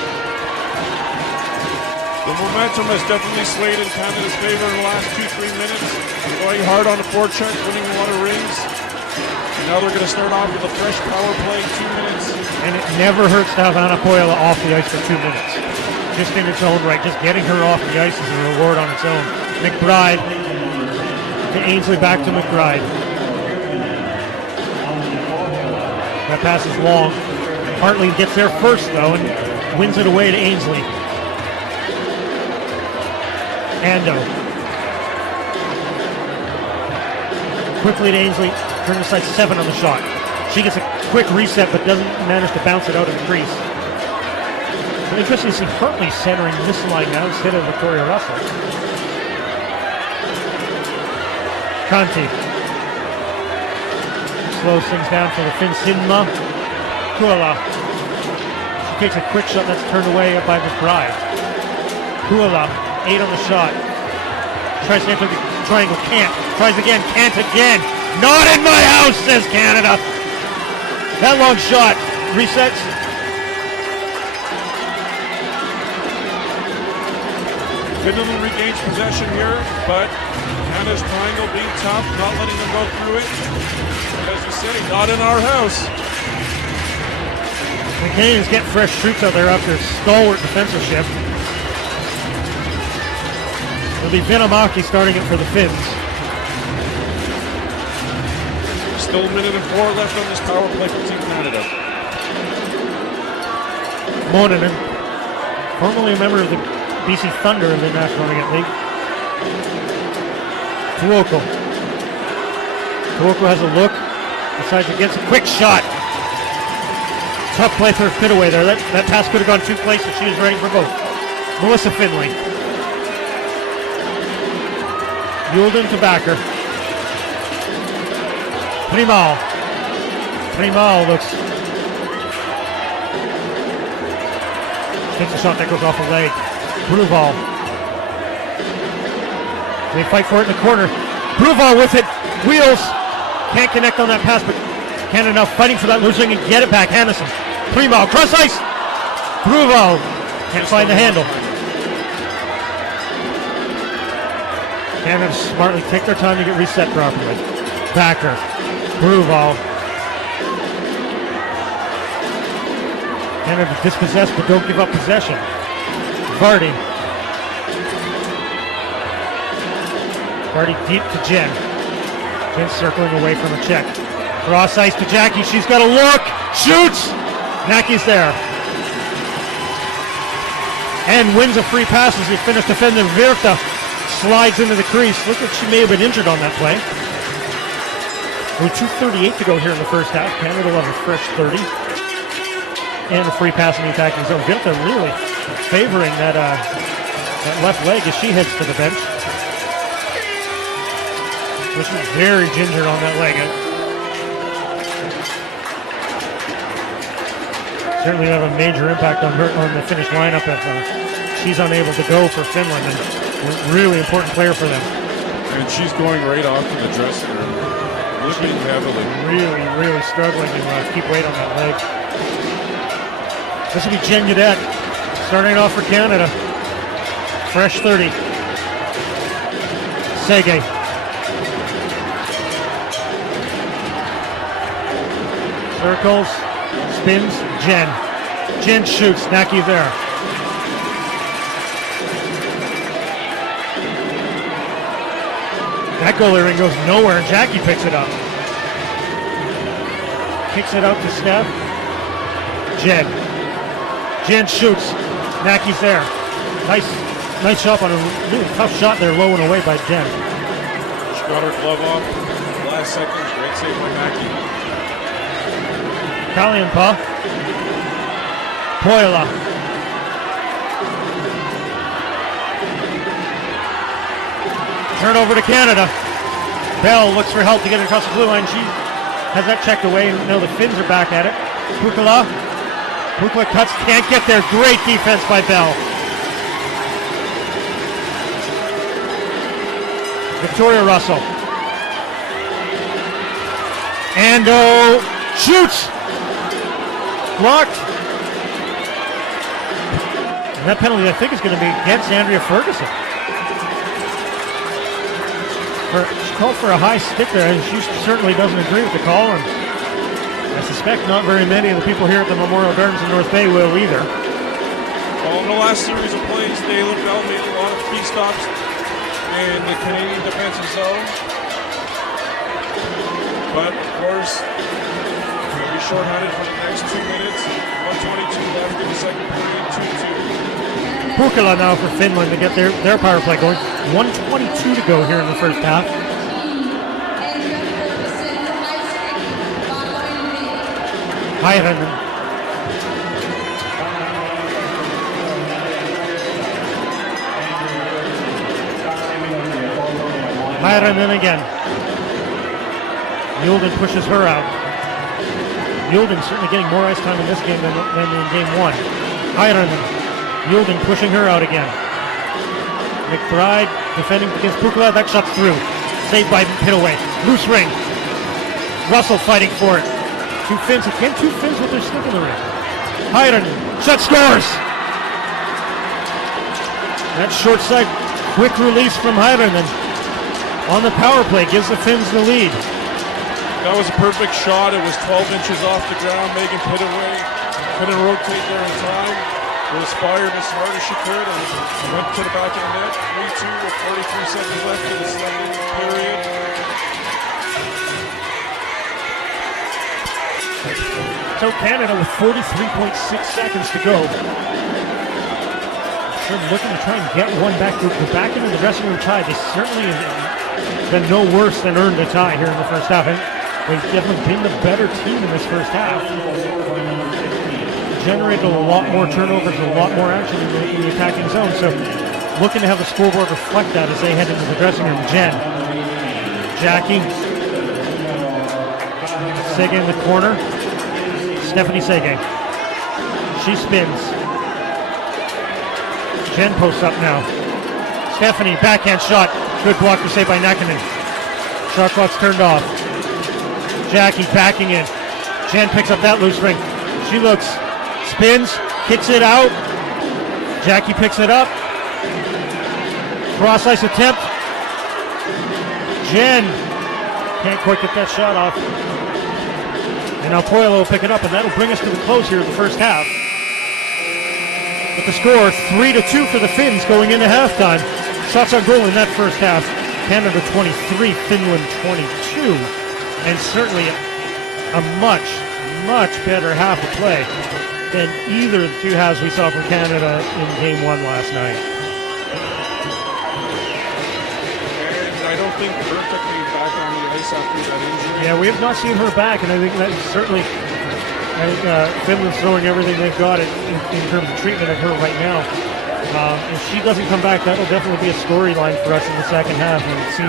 The momentum has definitely swayed in Canada's favor in the last 2-3 minutes. Going hard on the forecheck, winning a lot of rings. And now they're going to start off with a fresh power play, 2 minutes. And it never hurts to have Anna Poila off the ice for 2 minutes. Just in its own right. Just getting her off the ice is a reward on its own. McBride to Ainsley, back to McBride. That pass is long. Hartley gets there first, though, and wins it away to Ainsley. Ando. Quickly to Ainsley. Turn aside 7 on the shot. She gets a quick reset, but doesn't manage to bounce it out of the crease. So interesting to see Hartley centering this line now instead of Victoria Russell. Conti. Slows things down for the Finns. Sinma. Kuala. She takes a quick shot that's turned away by McBride. Kuala, 8 on the shot. Tries to enter the triangle, can't. Tries again, can't again. Not in my house, says Canada. That long shot resets. Finland regains possession here, but Canada's triangle being tough, not letting them go through it. As you say, not in our house. The Canadians get fresh troops out there after stalwart defensive shift. It'll be Vinomaki starting it for the Finns. Still a minute and 4 left on this power play for Team Canada. Monanen, formerly a member of the BC Thunder in the National League. Tuoko. Tuoko has a look, decides against a quick shot. Tough play for Pitaway there. That pass could have gone 2 places. She was ready for both. Melissa Finley. Yulden to backer. Primal. Primal looks. Takes a shot that goes off a leg. Bruval. They fight for it in the corner. Bruval with it. Wheels. Can't connect on that pass, but Canada now fighting for that loose ring and get it back. Hannison. Primal. Cross ice. Bruval. Can't find the handle. Canada smartly take their time to get reset properly. Backer. Bruval. Canada dispossessed, but don't give up possession. Partie. Partie deep to Jen. Jen circling away from a check. Cross ice to Jackie. She's got a look. Shoots. Naki's there. And wins a free pass as he finished defending. Virta slides into the crease. Look like she may have been injured on that play. With 2:38 to go here in the first half. Canada will have a fresh 30. And a free pass in the attacking zone. Virta really favoring that left leg as she heads to the bench. Which is very ginger on that leg. Certainly have a major impact on the Finnish lineup if she's unable to go for Finland, and a really important player for them. And she's going right off to the dressing room, lifting heavily. Really struggling to keep weight on that leg. This will be Jen Gaudette starting off for Canada. Fresh 30. Sege. Circles, spins, Jen. Jen shoots, Naki there. That goalie ring goes nowhere, and Jackie picks it up. Kicks it out to Steph. Jen. Jen shoots. Naki's there. Nice shot on a really tough shot there, low and away by Jen. She got her glove off. Last second, great save by Naki. Kalianpa. Poila. Turnover to Canada. Bell looks for help to get across the blue line. She has that checked away, and now the Finns are back at it. Pukala. Pukala cuts, can't get there. Great defense by Bell. Victoria Russell. Ando shoots. Blocked. And that penalty, I think, is going to be against Andrea Ferguson. She called for a high stick there, and she certainly doesn't agree with the call. And I suspect not very many of the people here at the Memorial Gardens in North Bay will either. Well, in the last series of plays, Dale Bell made a lot of free stops in the Canadian defensive zone. But, of course, they'll be shorthanded for the next 2 minutes. 1:22 left in the second period, 2-2. Pukala now for Finland to get their power play going. 1:22 to go here in the first half. Hairanen. Hairanen again. Mulden pushes her out. Mulden certainly getting more ice time in this game than in game one. Hairanen. Mulden pushing her out again. McBride defending against Pukala. That shot's through. Saved by Pitaway. Loose ring. Russell fighting for it. Two Finns with their stick in the ring. Hairanen. Shot scores! That short side quick release from Hairanen on the power play gives the Finns the lead. That was a perfect shot. It was 12 inches off the ground. Megan Pitaway couldn't rotate there in time. Was fired as hard as she could and went to the back of the net. 3-2 with 43 seconds left in the second period. So Canada with 43.6 seconds to go. They're looking to try and get one back. They're back into the dressing room tie. They certainly have been no worse than earned a tie here in the first half. And they've definitely been the better team in this first half. Generated a lot more turnovers, a lot more action in the attacking zone. So looking to have the scoreboard reflect that as they head into the dressing room. Jen. Jackie. Sege in the corner. Stephanie Sege. She spins. Jen posts up now. Stephanie, backhand shot. Good blocker saved by Nakinen. Shot clock's turned off. Jackie backing in. Jen picks up that loose ring. She looks. Spins, kicks it out. Jackie picks it up. Cross ice attempt. Jen can't quite get that shot off. And now Poilo will pick it up, and that'll bring us to the close here of the first half. With the score 3-2 for the Finns going into halftime. Shots on goal in that first half. Canada 23, Finland 22. And certainly a much, much better half of play than either of the two halves we saw from Canada in Game 1 last night. And I don't think Bertha came back on the ice after that injury. Yeah, we have not seen her back, and I think that certainly, Finland's throwing everything they've got in terms of treatment of her right now. If she doesn't come back, that'll definitely be a storyline for us in the second half, and see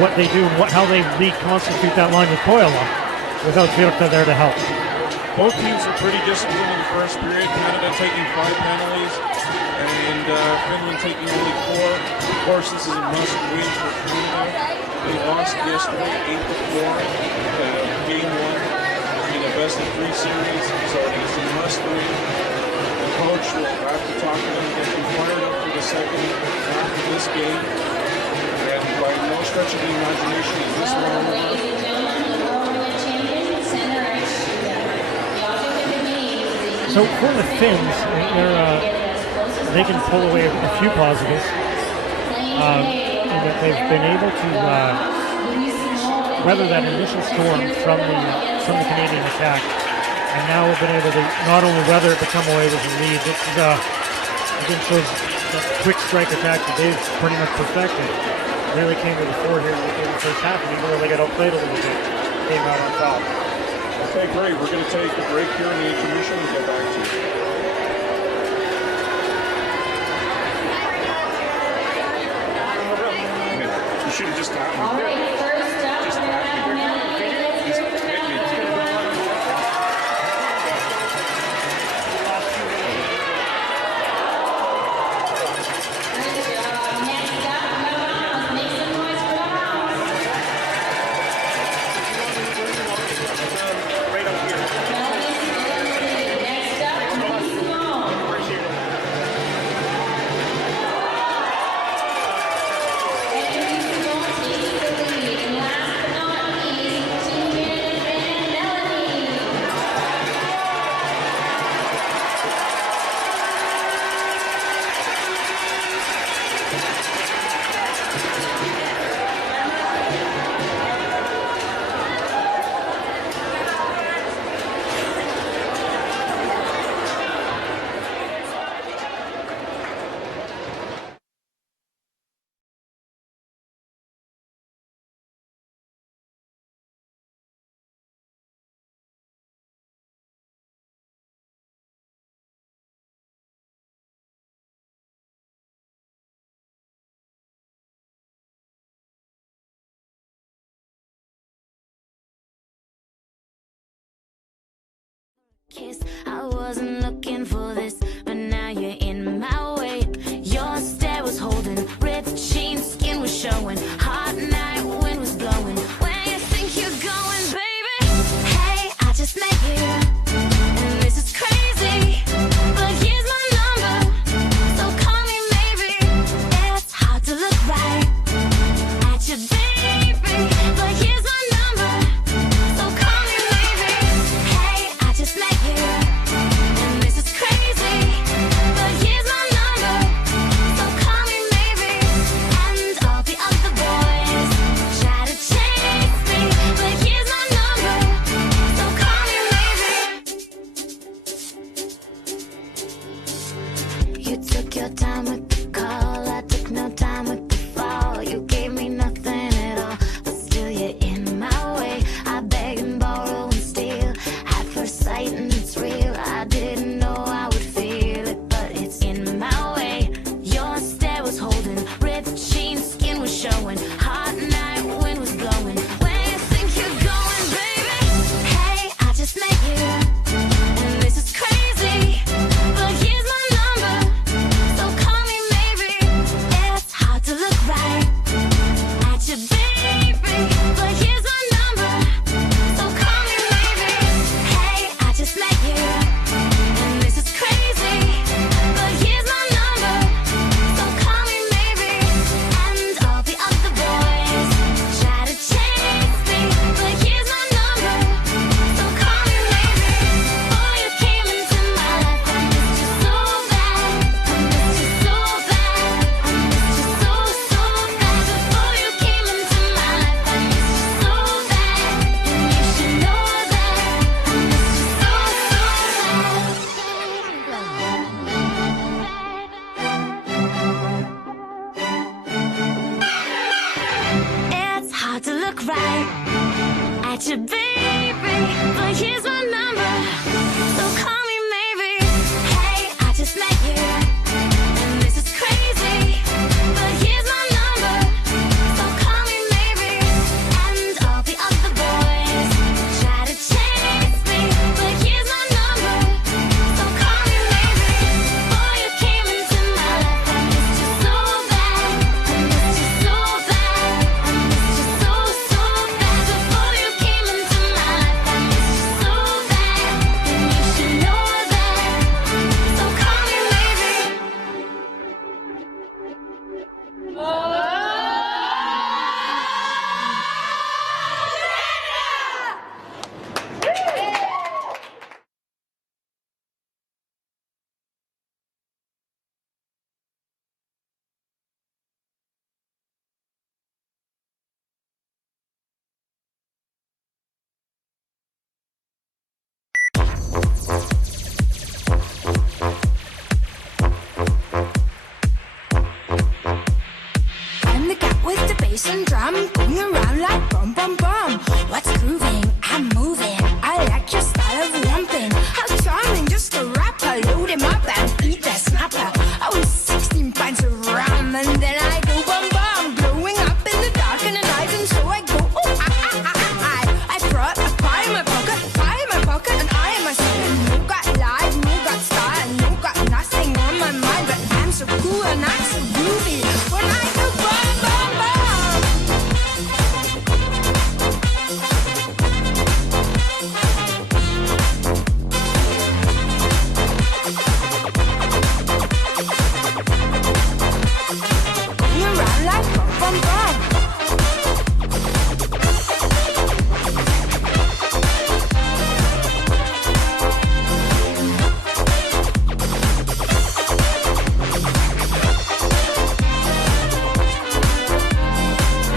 what they do and how they reconstitute that line with Koila without Virta there to help. Both teams are pretty disciplined in the first period. Canada taking 5 penalties and Finland taking only 4. Of course, this is a must-win for Canada. They lost yesterday 8-4 Game 1 in a best-of-3 series, so it's a must-win. The coach will have to talk to them, get them fired up for the second half of this game. And by no stretch of the imagination is this one over. So for the Finns, they can pull away a few positives in that they've been able to weather that initial storm from the Canadian attack, and now have been able to not only weather it but come away with a lead. This is again shows that quick strike attack that they've pretty much perfected. Really came to the fore here in the first half, and even though they got outplayed a little bit, came out on top. Okay, great. We're going to take a break here in the intermission and get back to you. You should have just gotten me. All right, first up, Just got me. next up, Ramos. Make some noise for Ramos. Right up here. Next up, Nick Simone. And Simone taking the lead. And last but not least, Team Canada and Melanie. Kiss, I wasn't looking for this, but now you're in my way. Your stare was holding, ripped jeans, skin was showing. Hot night, wind was blowing. Where you think you're going, baby? Hey, I just met you, and this is crazy. But here's my number, so call me maybe. It's hard to look right at you, baby. But here's my number, so call me maybe. Hey, I just met you, and this is crazy. But here's my number, so call me maybe. And all the other boys try to chase me, but here's my number, so call me maybe. You took your time with the call, I took no time with the fall. You gave me nothing at all, but still you're in my way. I beg and borrow and steal at first sight, and it's real. I didn't know I would feel it, but it's in my way. Your stare was holding, ripped jeans, skin was showing. Hot night, wind was blowing. Where you think you're going, baby? Hey, I just met you, and this is crazy. But here's my number, so call me maybe. It's get you, baby. But here's my number, so call me maybe. Hey, I just met you, and this is crazy. But here's my number, so call me maybe. And all the other boys try to chase me, but here's my number, so call me maybe. Before you came into my life, I missed you so bad. I missed you so bad. I missed you so, so bad. Before you came into my life, I missed you so bad. And you should know that, so call me maybe. I'm the cat with the bass and drum, going around like bum bum bum. What's grooving? I'm moving. I like your style of lumping. How charming, just a rapper. Load him up and eat that snapper. I was 16 pints of rum and then I go bum bum. Growing up in the dark and the night, and so I go I brought a pie in my pocket, and I am a second. No got life, no got style, no got nothing on my mind, but I'm so cool and I'm so groovy when I go bum bum bum. Going around like bum bum bum.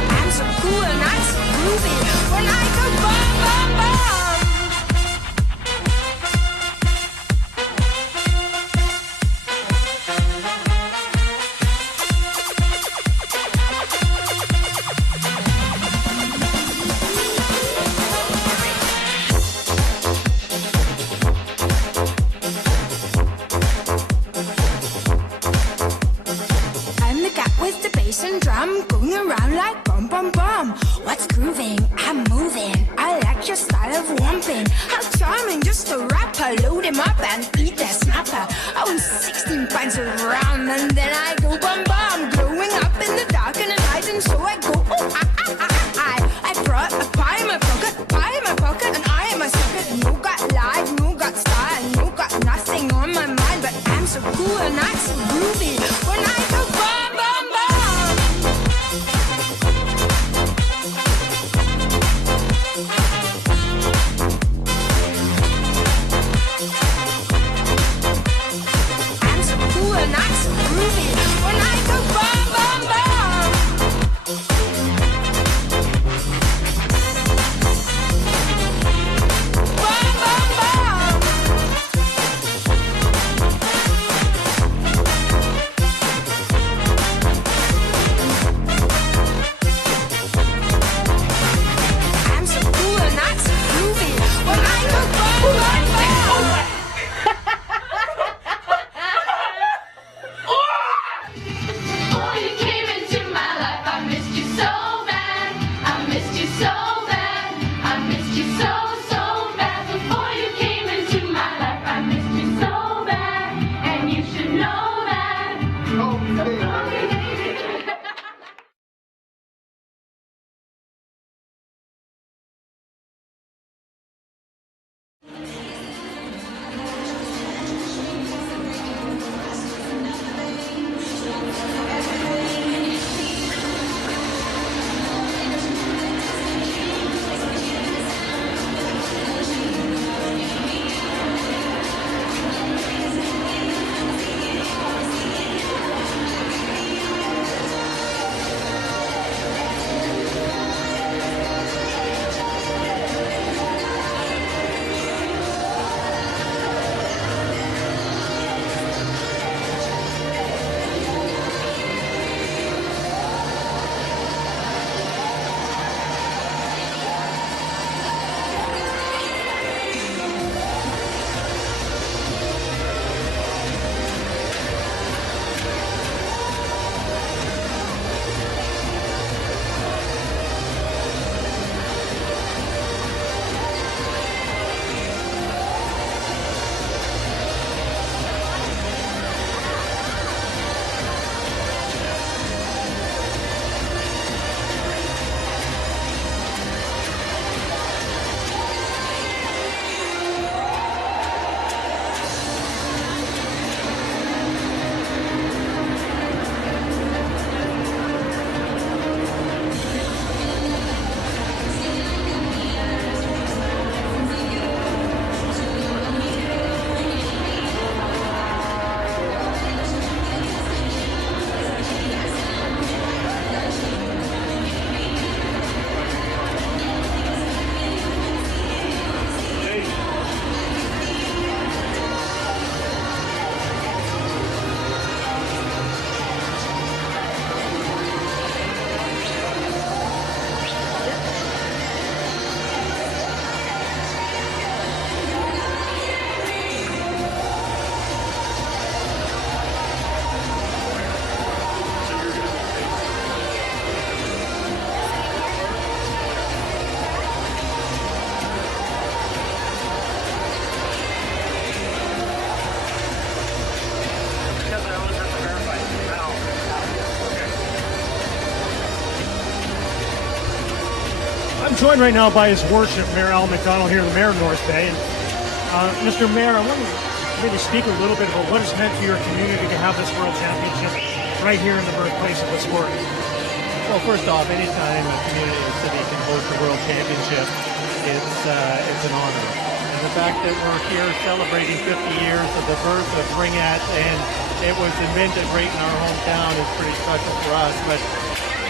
I'm so cool and I'm so groovy when I go bum bum bum. I'm the cat with the bass and drum, going around like bum bum bum. What's grooving? I'm moving. I like your style of lumping. How charming, just a rapper. Load him up and eat that snapper. I was 16 pints of rum and then I go bum bum. Growing up in the dark and the night, and so I go I brought a pie in my pocket, and I am a sucker. No got life, no got style, no got nothing on my mind, but I'm so cool and I'm so groovy when I go bum bum bum. I'm so cool and I'm so groovy when I go bum bum bum. Bum bum bum. I'm so cool and I'm so groovy when I go bum bum bum. Before you came into my life, I missed you so bad. I missed you so bad. I missed you so, so bad. Before you came into my life, I missed you so bad. And you should know that. So call me baby. joined right now by His Worship Mayor Al McDonald here, the Mayor of North Bay. And Mr. Mayor, I want to maybe speak a little bit about what it's meant to your community to have this World Championship right here in the birthplace of the sport. Well, first off, anytime a community or city can host a World Championship, it's an honor. And the fact that we're here celebrating 50 years of the birth of Ringette, and it was invented right in our hometown, is pretty special for us. But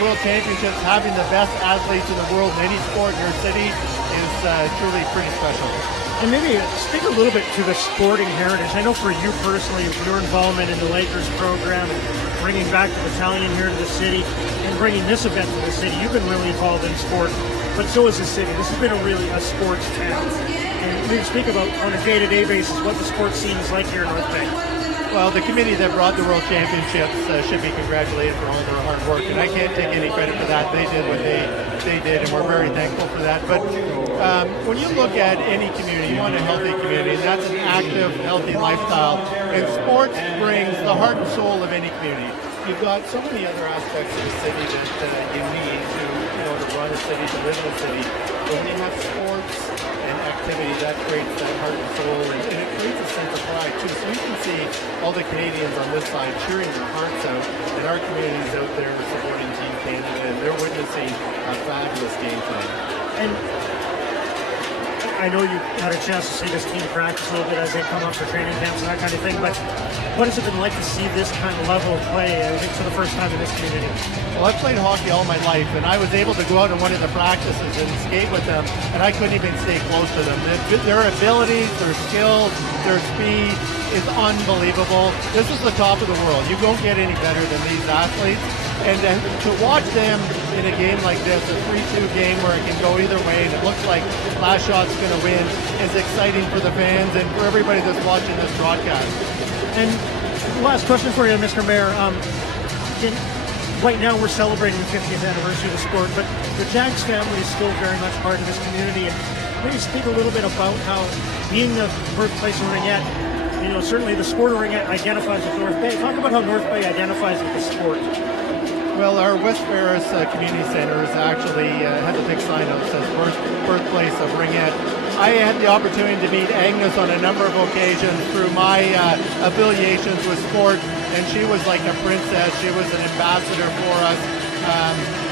World Championships, having the best athletes in the world in any sport in your city is truly pretty special. And maybe speak a little bit to the sporting heritage. I know for you personally, your involvement in the Lakers program and bringing back the battalion here to the city and bringing this event to the city, you've been really involved in sport, but so is the city. This has been a sports town. And maybe speak about, on a day-to-day basis, what the sports scene is like here in North Bay. Well, the committee that brought the World Championships should be congratulated for all their hard work, and I can't take any credit for that. They did what they did, and we're very thankful for that. But when you look at any community, you want a healthy community, and that's an active, healthy lifestyle. And sports brings the heart and soul of any community. You've got so many other aspects of the city that you need to run a city, to live in a city. But when you have sports and activity, that creates that heart and soul, and it creates a sense of pride too. So you can see all the Canadians on this side cheering their hearts out, and our communities out there supporting Team Canada, and they're witnessing a fabulous game tonight. And I know you had a chance to see this team practice a little bit as they come up for training camps and that kind of thing, but what has it been like to see this kind of level of play, I think, for the first time in this community? Well, I've played hockey all my life, and I was able to go out in one of the practices and skate with them, and I couldn't even stay close to them. Their abilities, their skills, their speed is unbelievable. This is the top of the world. You don't get any better than these athletes. And to watch them in a game like this, a 3-2 game where it can go either way, and it looks like last shot's going to win, is exciting for the fans and for everybody that's watching this broadcast. And last question for you, Mr. Mayor. Right now we're celebrating the 50th anniversary of the sport, but the Jags family is still very much part of this community. And maybe speak a little bit about how, being the birthplace of Ringette, certainly the sport of Ringette identifies with North Bay. Talk about how North Bay identifies with the sport. Well, our West Ferris Community Center is actually has a big sign that says birthplace of Ringette. I had the opportunity to meet Agnes on a number of occasions through my affiliations with sport, and she was like a princess. She was an ambassador for us.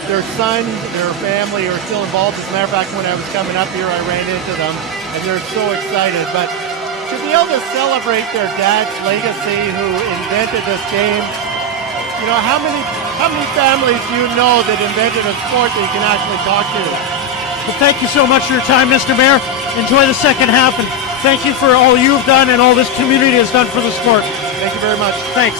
Their son, their family are still involved. As a matter of fact, when I was coming up here, I ran into them, and they're so excited. But to be able to celebrate their dad's legacy, who invented this game, how many families do you know that invented a sport that you can actually talk to? Well, thank you so much for your time, Mr. Mayor. Enjoy the second half, and thank you for all you've done and all this community has done for the sport. Thank you very much. Thanks.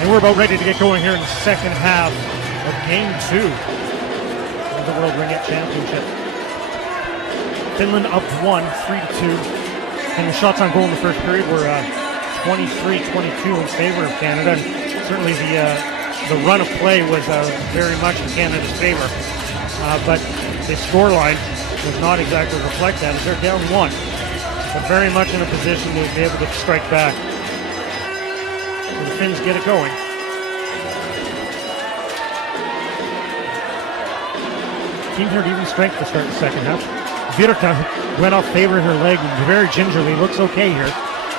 And we're about ready to get going here in the second half of Game 2 of the World Ringette Championship. Finland up 1, 3-2. And the shots on goal in the first period were 23-22 in favor of Canada. And certainly the run of play was very much in Canada's favor. But the scoreline does not exactly reflect that, as they're down 1. But very much in a position to be able to strike back. The Finns get it going. Teams are at even strength to start the second half. Virta went off favoring her leg very gingerly. Looks okay here.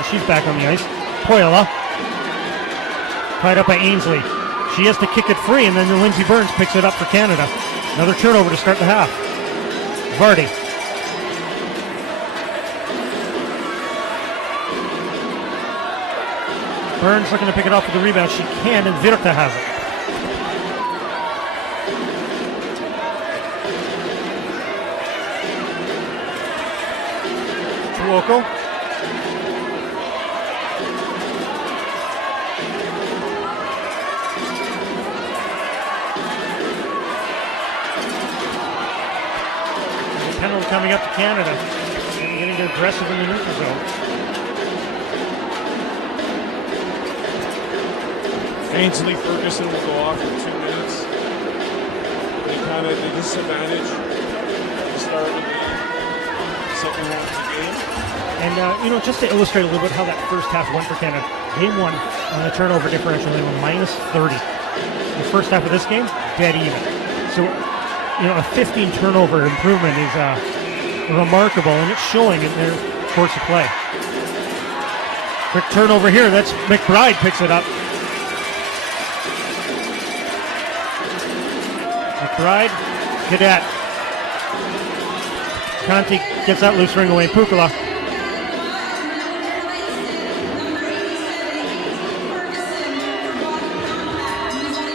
She's back on the ice. Poila. Tied up by Ainsley. She has to kick it free, and then Lindsey Burns picks it up for Canada. Another turnover to start the half. Vardy. Burns looking to pick it off with the rebound. She can, and Virta has it. Tuoko. Penalty coming up to Canada. Getting aggressive in the neutral zone. Ainsley Ferguson will go off for 2 minutes. They disadvantage the start of the second half of the game. And, just to illustrate a little bit how that first half went for Canada, game one on the turnover differential, they were minus 30. The first half of this game, dead even. So, a 15 turnover improvement is remarkable, and it's showing in their course of play. Quick turnover here. That's McBride picks it up. McBride, Cadet. Conti gets that loose ring away. Pukula.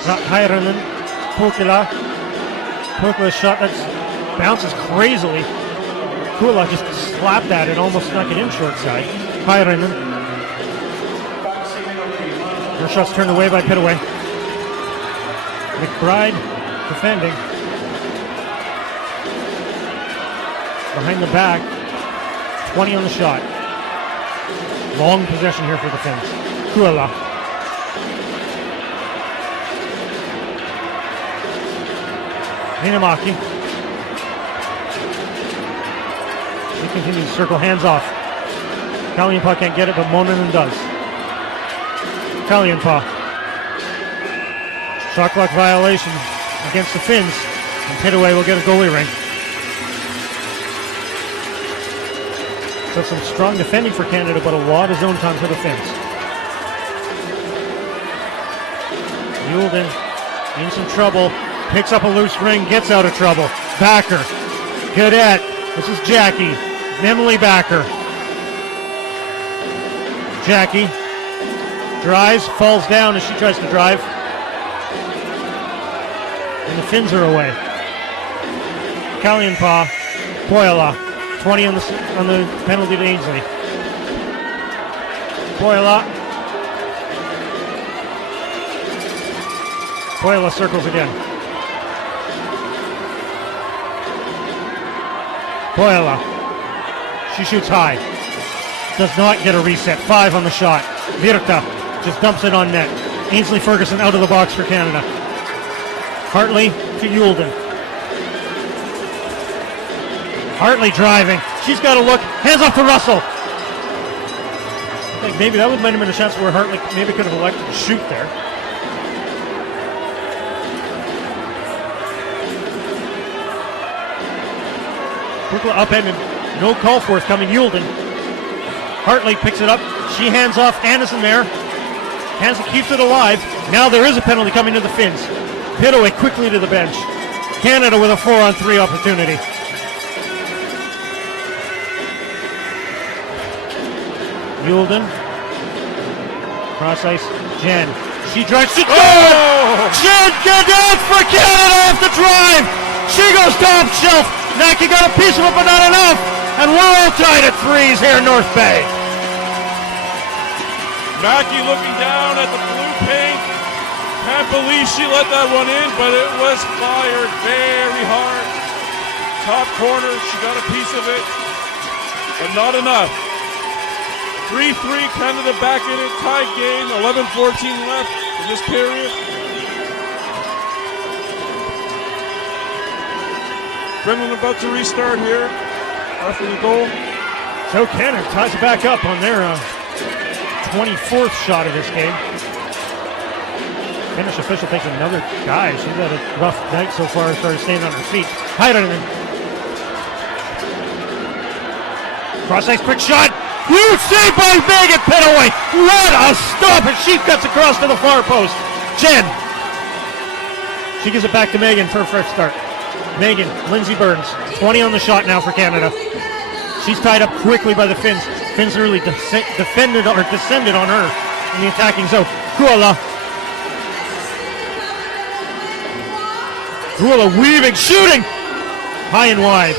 Heiranen. Pukula. Pukula's shot that bounces crazily. Kula just slapped at it, almost snuck it in short side. Heiranen. Her shot's turned away by Pitaway. McBride defending. Behind the back. 20 on the shot. Long possession here for the Finns. Kuala. Hinamaki. He continues to circle, hands off. Kalianpa can't get it, but Monanen does. Kalianpa. Shot clock violation against the Finns. And Pitaway will get a goalie ring. So some strong defending for Canada, but a lot of zone time for the Finns. Yulden in some trouble. Picks up a loose ring, gets out of trouble. Backer. Cadet. This is Jackie. Emily Backer. Jackie drives, falls down as she tries to drive. And the Finns are away. Kalianpa. Poila. 20 on the penalty to Ainsley. Poila. Poila circles again. Poila. She shoots high. Does not get a reset. 5 on the shot. Virta just dumps it on net. Ainsley Ferguson out of the box for Canada. Hartley to Yulden. Hartley driving. She's got a look. Hands off to Russell. I think maybe that might have been a chance where Hartley maybe could have elected to shoot there. Kukla upended. No call for it coming. Yulden. Hartley picks it up. She hands off Anderson there. Hansen keeps it alive. Now there is a penalty coming to the Finns. Pitaway quickly to the bench. Canada with a 4-on-3 opportunity. Yulden. Cross ice. Jen. She drives. She Jen Cadet for Canada off the drive. She goes top shelf. Naki got a piece of it, but not enough. And we're all tied at 3s here in North Bay. Mackey looking down at the blue paint. Can't believe she let that one in, but it was fired very hard. Top corner, she got a piece of it, but not enough. 3-3, Canada back in it, tied game, 11-14 left in this period. Brendan about to restart here after the goal. So Canada ties it back up on their 24th shot of this game. Finnish official takes another guy. She's had a rough night so far, started staying on her feet. Heiranen. Cross ice, quick shot. Huge save by Megan Pittaway. What a stop, and she cuts across to the far post. Jen. She gives it back to Megan for a fresh start. Megan, Lindsay Burns, 20 on the shot now for Canada. She's tied up quickly by the Finns. Finns really descended on her in the attacking zone. Kuala. Kuala weaving, shooting! High and wide.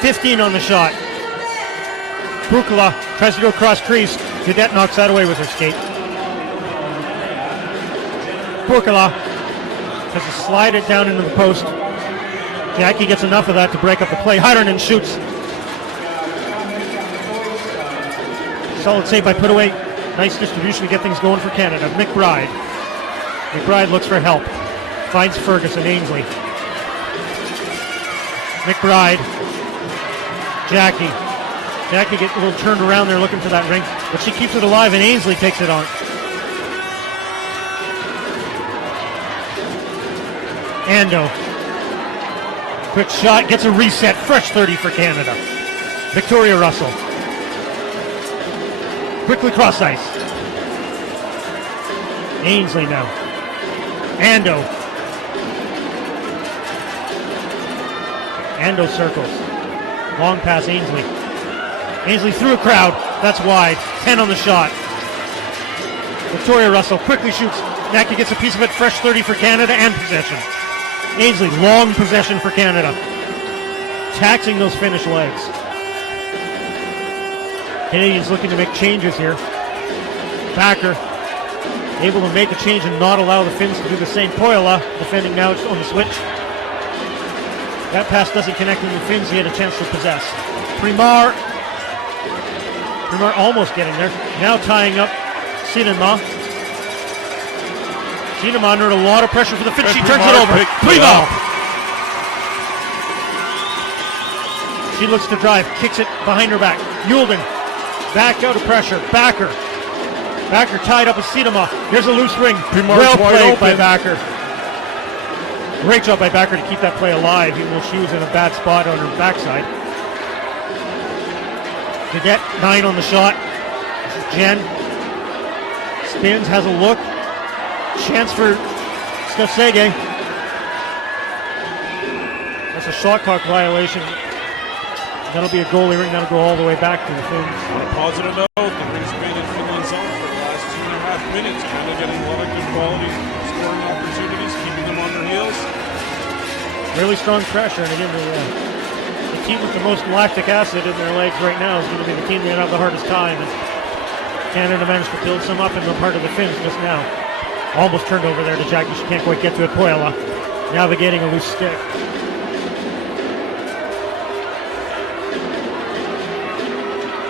15 on the shot. Pukala tries to go across crease. Cadet knocks that away with her skate. Pukala tries to slide it down into the post. Jackie gets enough of that to break up the play. Hyderman shoots. Solid save by Putaway. Nice distribution to get things going for Canada. McBride. McBride looks for help. Finds Ferguson, Ainsley. McBride. Jackie. Jackie gets a little turned around there looking for that ring, but she keeps it alive and Ainsley takes it on. Ando. Quick shot, gets a reset. Fresh 30 for Canada. Victoria Russell. Quickly cross ice. Ainsley now. Ando. Ando circles. Long pass, Ainsley. Ainsley through a crowd. That's wide. 10 on the shot. Victoria Russell quickly shoots. Naki gets a piece of it. Fresh 30 for Canada and possession. Ainsley, long possession for Canada. Taxing those Finnish legs. Canadians looking to make changes here. Backer able to make a change and not allow the Finns to do the same. Poila defending now on the switch. That pass doesn't connect with the Finns. He had a chance to possess. Primar almost getting there. Now tying up Sinema. Sinema under a lot of pressure for the Finns. She turns it over. Primar. She looks to drive. Kicks it behind her back. Yulden. Back out of pressure. Backer tied up with Sinema. Here's a loose ring. Primar's well wide played open by Backer. Great job by Backer to keep that play alive, even though she was in a bad spot on her backside. Cadet 9 on the shot. This is Jen. Spins, has a look. Chance for Steph Sege. That's a shot clock violation. That'll be a goalie ring. That'll go all the way back to the Finns. On a positive note, the Rings made in Finland's zone for the last 2.5 minutes. Kind of getting a lot of good quality scoring opportunities, keeping them on their heels. Really strong pressure, and again, the team with the most lactic acid in their legs right now is going to be the team that have the hardest time. And Canada managed to build some up in the part of the Finns just now. Almost turned over there to Jackie. She can't quite get to it. Poela navigating a loose stick.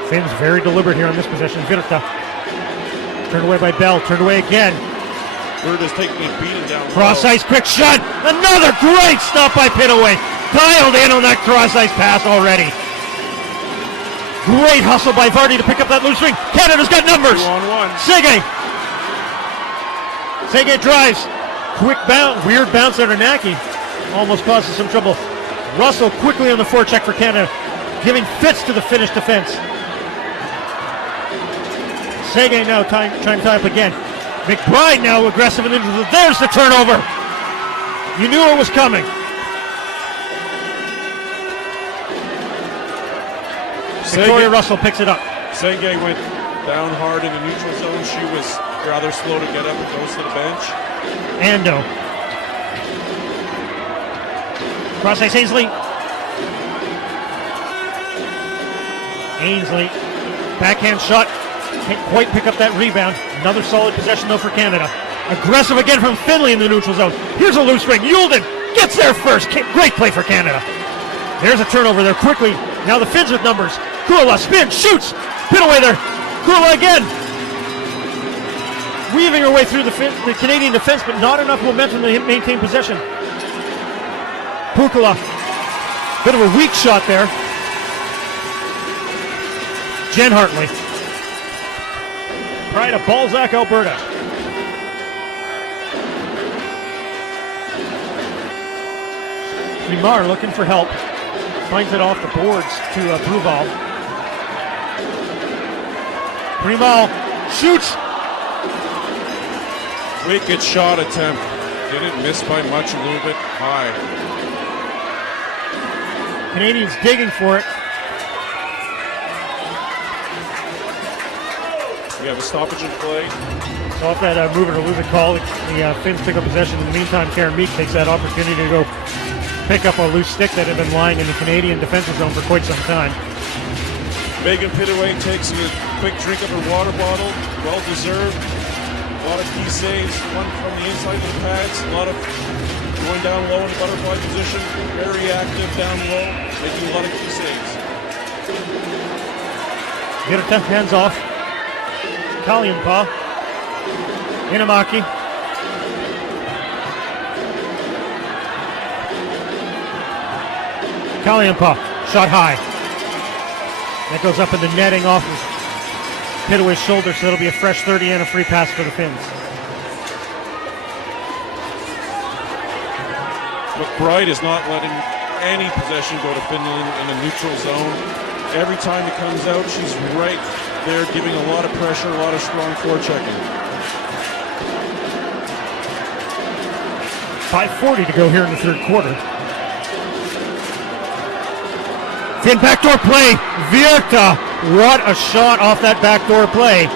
Finns very deliberate here on this possession. Virta turned away by Bell. Turned away again. Virta's taking a beating down. Cross ice, quick shot. Another great stop by Pittaway. Dialed in on that cross ice pass already. Great hustle by Vardy to pick up that loose ring. Canada's got numbers. 2-on-1. Sege drives. Quick bounce, weird bounce out of Naki. Almost causes some trouble. Russell quickly on the forecheck for Canada, giving fits to the Finnish defense. Sege now trying to tie up again. McBride now aggressive and into the. There's the turnover. You knew it was coming. Victoria Russell picks it up. Senge went down hard in the neutral zone. She was rather slow to get up and goes to the bench. Ando. Cross ice Ainsley. Ainsley. Backhand shot. Can't quite pick up that rebound. Another solid possession though for Canada. Aggressive again from Finley in the neutral zone. Here's a loose ring. Yulden gets there first. Great play for Canada. There's a turnover there quickly. Now the Finns with numbers. Kuala spins, shoots. Pin away there. Kuala again. Weaving her way through the Canadian defense, but not enough momentum to maintain possession. Pukala. Bit of a weak shot there. Jen Hartley. Pride of Balzac, Alberta. Limar looking for help. Finds it off the boards to Bruval. Primal shoots. Wicked shot attempt. Didn't miss by much, a little bit high. Canadians digging for it. We have a stoppage in play. So off that move it or lose it call, the Finns pick up possession. In the meantime, Karen Meek takes that opportunity to go pick up a loose stick that had been lying in the Canadian defensive zone for quite some time. Megan Pittaway takes a quick drink of her water bottle. Well deserved. A lot of key saves. One from the inside of the pads. A lot of going down low in the butterfly position. Very active down low. Making a lot of key saves. Get her 10 hands off. Kalianpa. Inamaki. Kalianpa. Shot high. That goes up in the netting off of Pittaway's shoulder, so that'll be a fresh 30 and a free pass for the Finns. McBride is not letting any possession go to Finland in a neutral zone. Every time it comes out, she's right there giving a lot of pressure, a lot of strong forechecking. 5:40 to go here in the third quarter. Finn backdoor play. Virta. What a shot off that backdoor play.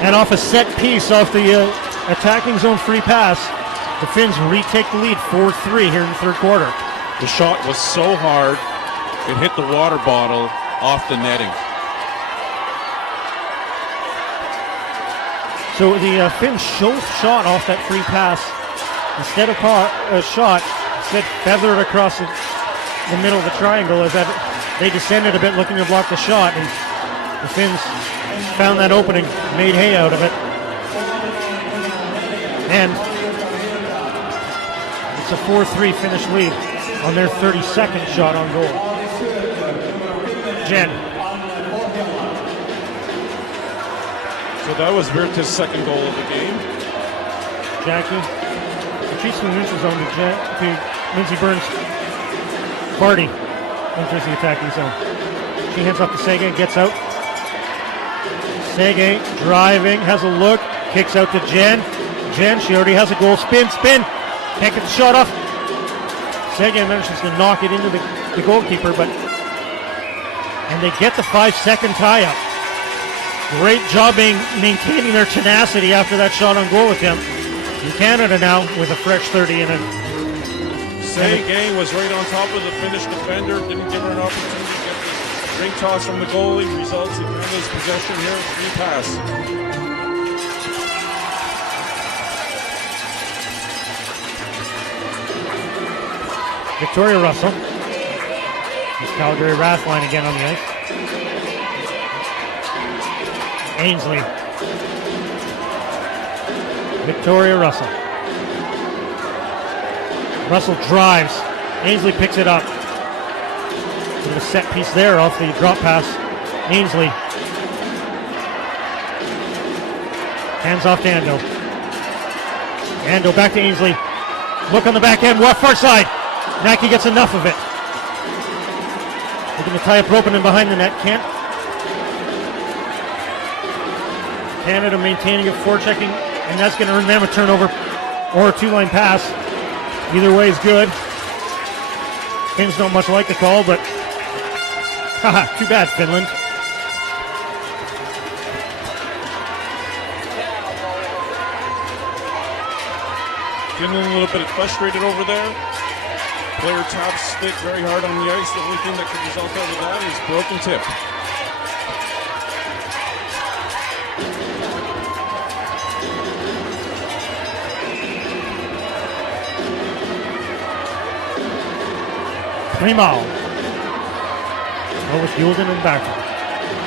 And off a set piece off the attacking zone free pass. The Finns retake the lead 4-3 here in the third quarter. The shot was so hard, it hit the water bottle off the netting. So the Finns shot off that free pass. Instead of a shot, instead feathered across the middle of the triangle as that they descended a bit looking to block the shot, and the Finns found that opening, made hay out of it. And it's a 4-3 finish lead on their 32nd shot on goal. Jen. So that was Virta's second goal of the game. Jackie retreats from the neutral zone to Lindsey Burns. Partie enters the attacking zone. She hands off to Sege, gets out. Sege driving, has a look, kicks out to Jen. Jen, she already has a goal. Spin. Can't get the shot off. Sege manages to knock it into the goalkeeper, and they get the 5-second tie-up. Great job maintaining their tenacity after that shot on goal attempt. In Canada now with a fresh 30 and a Sege was right on top of the Finnish defender, didn't give her an opportunity to get the ring toss from the goalie, results in Canada's possession here, free pass. Victoria Russell. It's Calgary Wrathline again on the ice. Ainsley. Victoria Russell. Russell drives. Ainsley picks it up. With a set piece there off the drop pass. Ainsley. Hands off to Ando. Ando back to Ainsley. Look on the back end. Far side. Naki gets enough of it. Looking to tie up Ropanen behind the net. Can't. Canada maintaining it, forechecking, and that's going to earn them a turnover or a two-line pass. Either way is good. Finns don't much like the call, but too bad, Finland. Finland a little bit frustrated over there. Player taps stick very hard on the ice. The only thing that could result out of that is broken tip. Primal. With Yulden and Backer.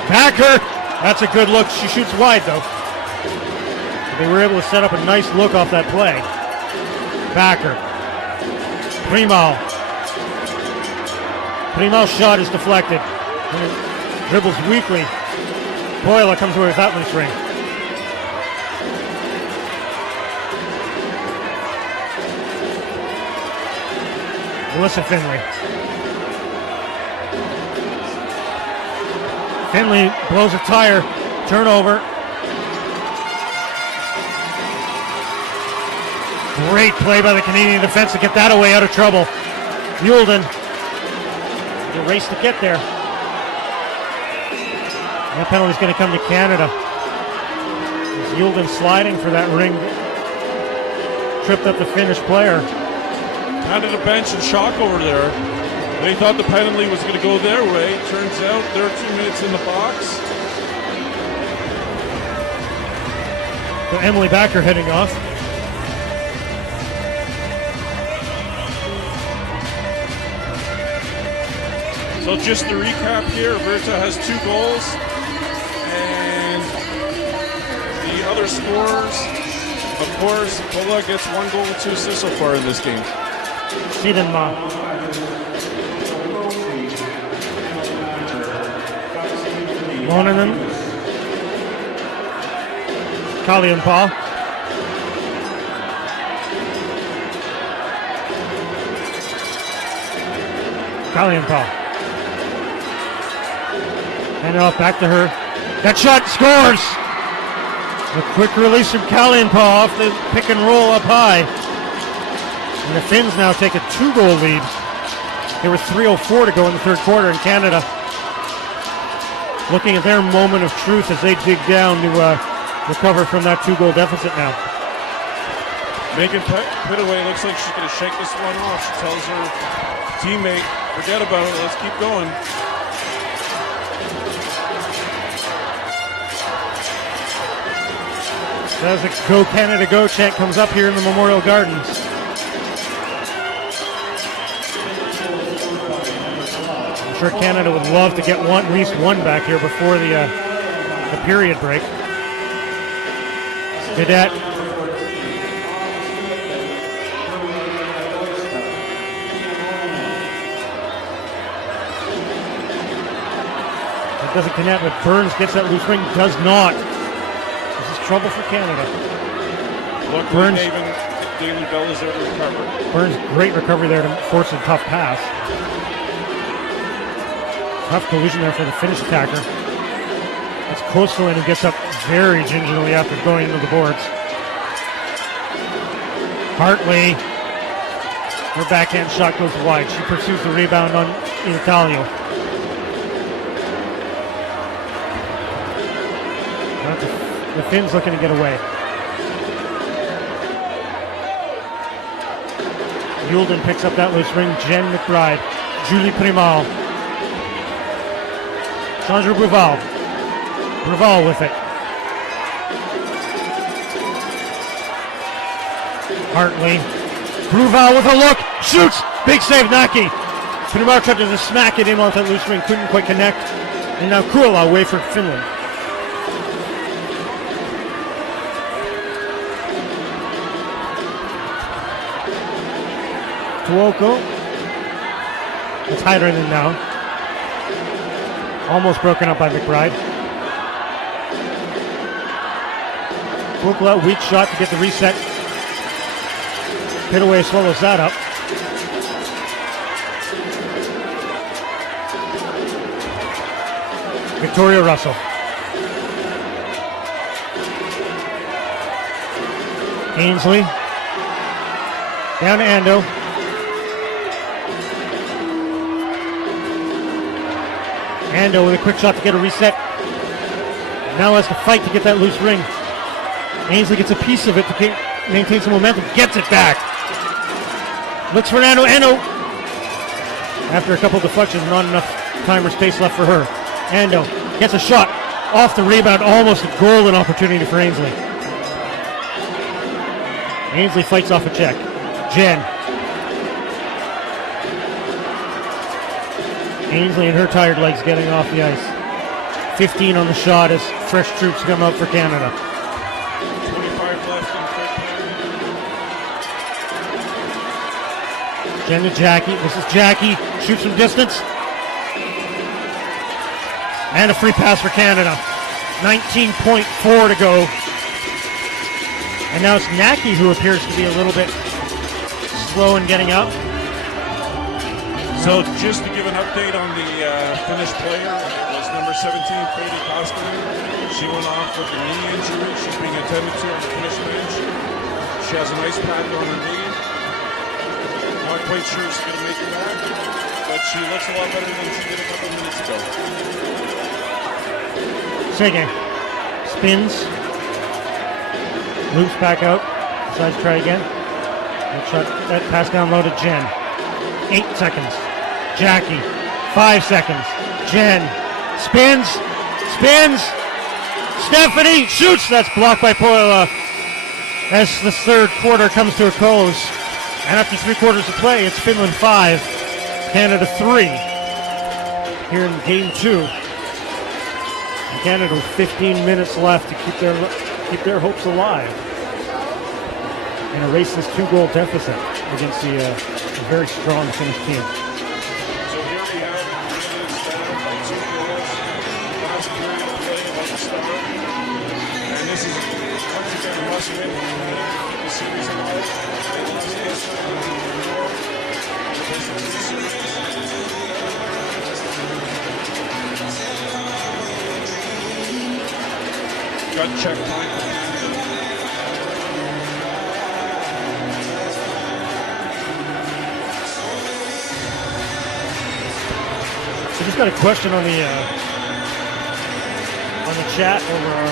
Backer! That's a good look. She shoots wide, though. They were able to set up a nice look off that play. Backer. Primal. Primal's shot is deflected. And it dribbles weakly. Poila comes away with that loose ring. Melissa Finley. Finley blows a tire. Turnover. Great play by the Canadian defense to get that away out of trouble. Yulden. The race to get there. That penalty's going to come to Canada. As Yulden sliding for that ring. Tripped up the Finnish player. Canada bench in shock over there. They thought the penalty was going to go their way. Turns out they're 2 minutes in the box. So Emily Backer heading off. So just to recap here, Berta has 2 goals. And the other scorers, of course, Pola gets 1 goal and 2 assists so far in this game. Sidenma. Monanen. Kalianpaa. Kalianpaa. Hand it off back to her. That shot scores! A quick release from Kalianpaa off the pick and roll up high. And the Finns now take a 2-goal lead. There was 3:04 to go in the third quarter in Canada. Looking at their moment of truth as they dig down to recover from that 2-goal deficit now. Megan Pitaway looks like she's going to shake this one off. She tells her teammate, forget about it, let's keep going. As the Go Canada Go chant comes up here in the Memorial Gardens. I'm sure Canada would love to get at least one back here before the period break. Cadet. It doesn't connect, but Burns gets that loose ring, does not. Trouble for Canada. Look, Burns. Daily Bell is there to recover. Burns, great recovery there to force a tough pass. Tough collision there for the Finnish attacker. It's Kostalainen who gets up very gingerly after going into the boards. Hartley. Her backhand shot goes wide. She pursues the rebound on Italio. The Finns looking to get away. Yulden picks up that loose ring. Jen McBride. Julie Primal. Chandra Bruval. Bruval with it. Hartley. Bruval with a look. Shoots. Big save, Naki. Primal tried to just smack it in off that loose ring. Couldn't quite connect. And now Kuola away for Finland. Tuoko. It's Hydranen now. Almost broken up by McBride. Tuoko, weak shot to get the reset. Pitaway swallows that up. Victoria Russell. Ainsley. Down to Ando. Ando with a quick shot to get a reset. Now has to fight to get that loose ring. Ainsley gets a piece of it to maintain some momentum. Gets it back. Looks for Ando. Ando. After a couple of deflections, not enough time or space left for her. Ando gets a shot off the rebound. Almost a golden opportunity for Ainsley. Ainsley fights off a check. Jen. Ainsley and her tired legs getting off the ice. 15 on the shot as fresh troops come out for Canada. 25 left in third period. Jen to Jackie. This is Jackie. Shoots from distance. And a free pass for Canada. 19.4 to go. And now it's Naki who appears to be a little bit slow in getting up. So just to give an update on the Finnish player, it was number number 17, Katie Koskinen. She went off with a knee injury. She's being attended to on the finish bench. She has an ice pack on her knee. Not quite sure she's going to make it back, but she looks a lot better than she did a couple of minutes ago. Sege spins, loops back out, decides to try again. That pass down low to Jen. 8 seconds. Jackie, 5 seconds. Jen spins. Stephanie shoots. That's blocked by Poila as the third quarter comes to a close. And after 3 quarters of play, it's Finland 5, Canada 3 here in game 2. And Canada with 15 minutes left to keep their hopes alive and erase this 2-goal deficit against the very strong Finnish team. So here we have Canada's down by 2 goals. Last period of play about to start. And this is once again a must win for Canada to keep the series alive. They lost yesterday. Gut check time for Canada. So just got a question on the chat over our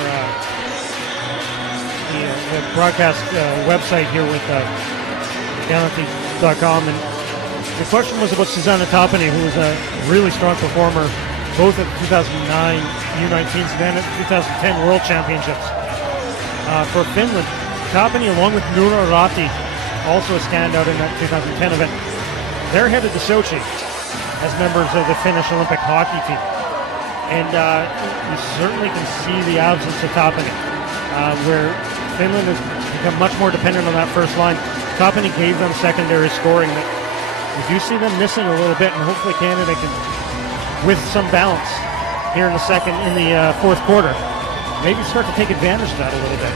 the broadcast website here with Gallantry.com, and the question was about Susanna Tapani, who was a really strong performer both at the 2009 U19s and then at the 2010 World Championships for Finland. Tapani, along with Noora Ratti, also a standout in that 2010 event. They're headed to Sochi as members of the Finnish Olympic hockey team. And you certainly can see the absence of Tapani, where Finland has become much more dependent on that first line. Tapani gave them secondary scoring that we do see them missing a little bit, and hopefully Canada can, with some balance here in the fourth quarter, maybe start to take advantage of that a little bit.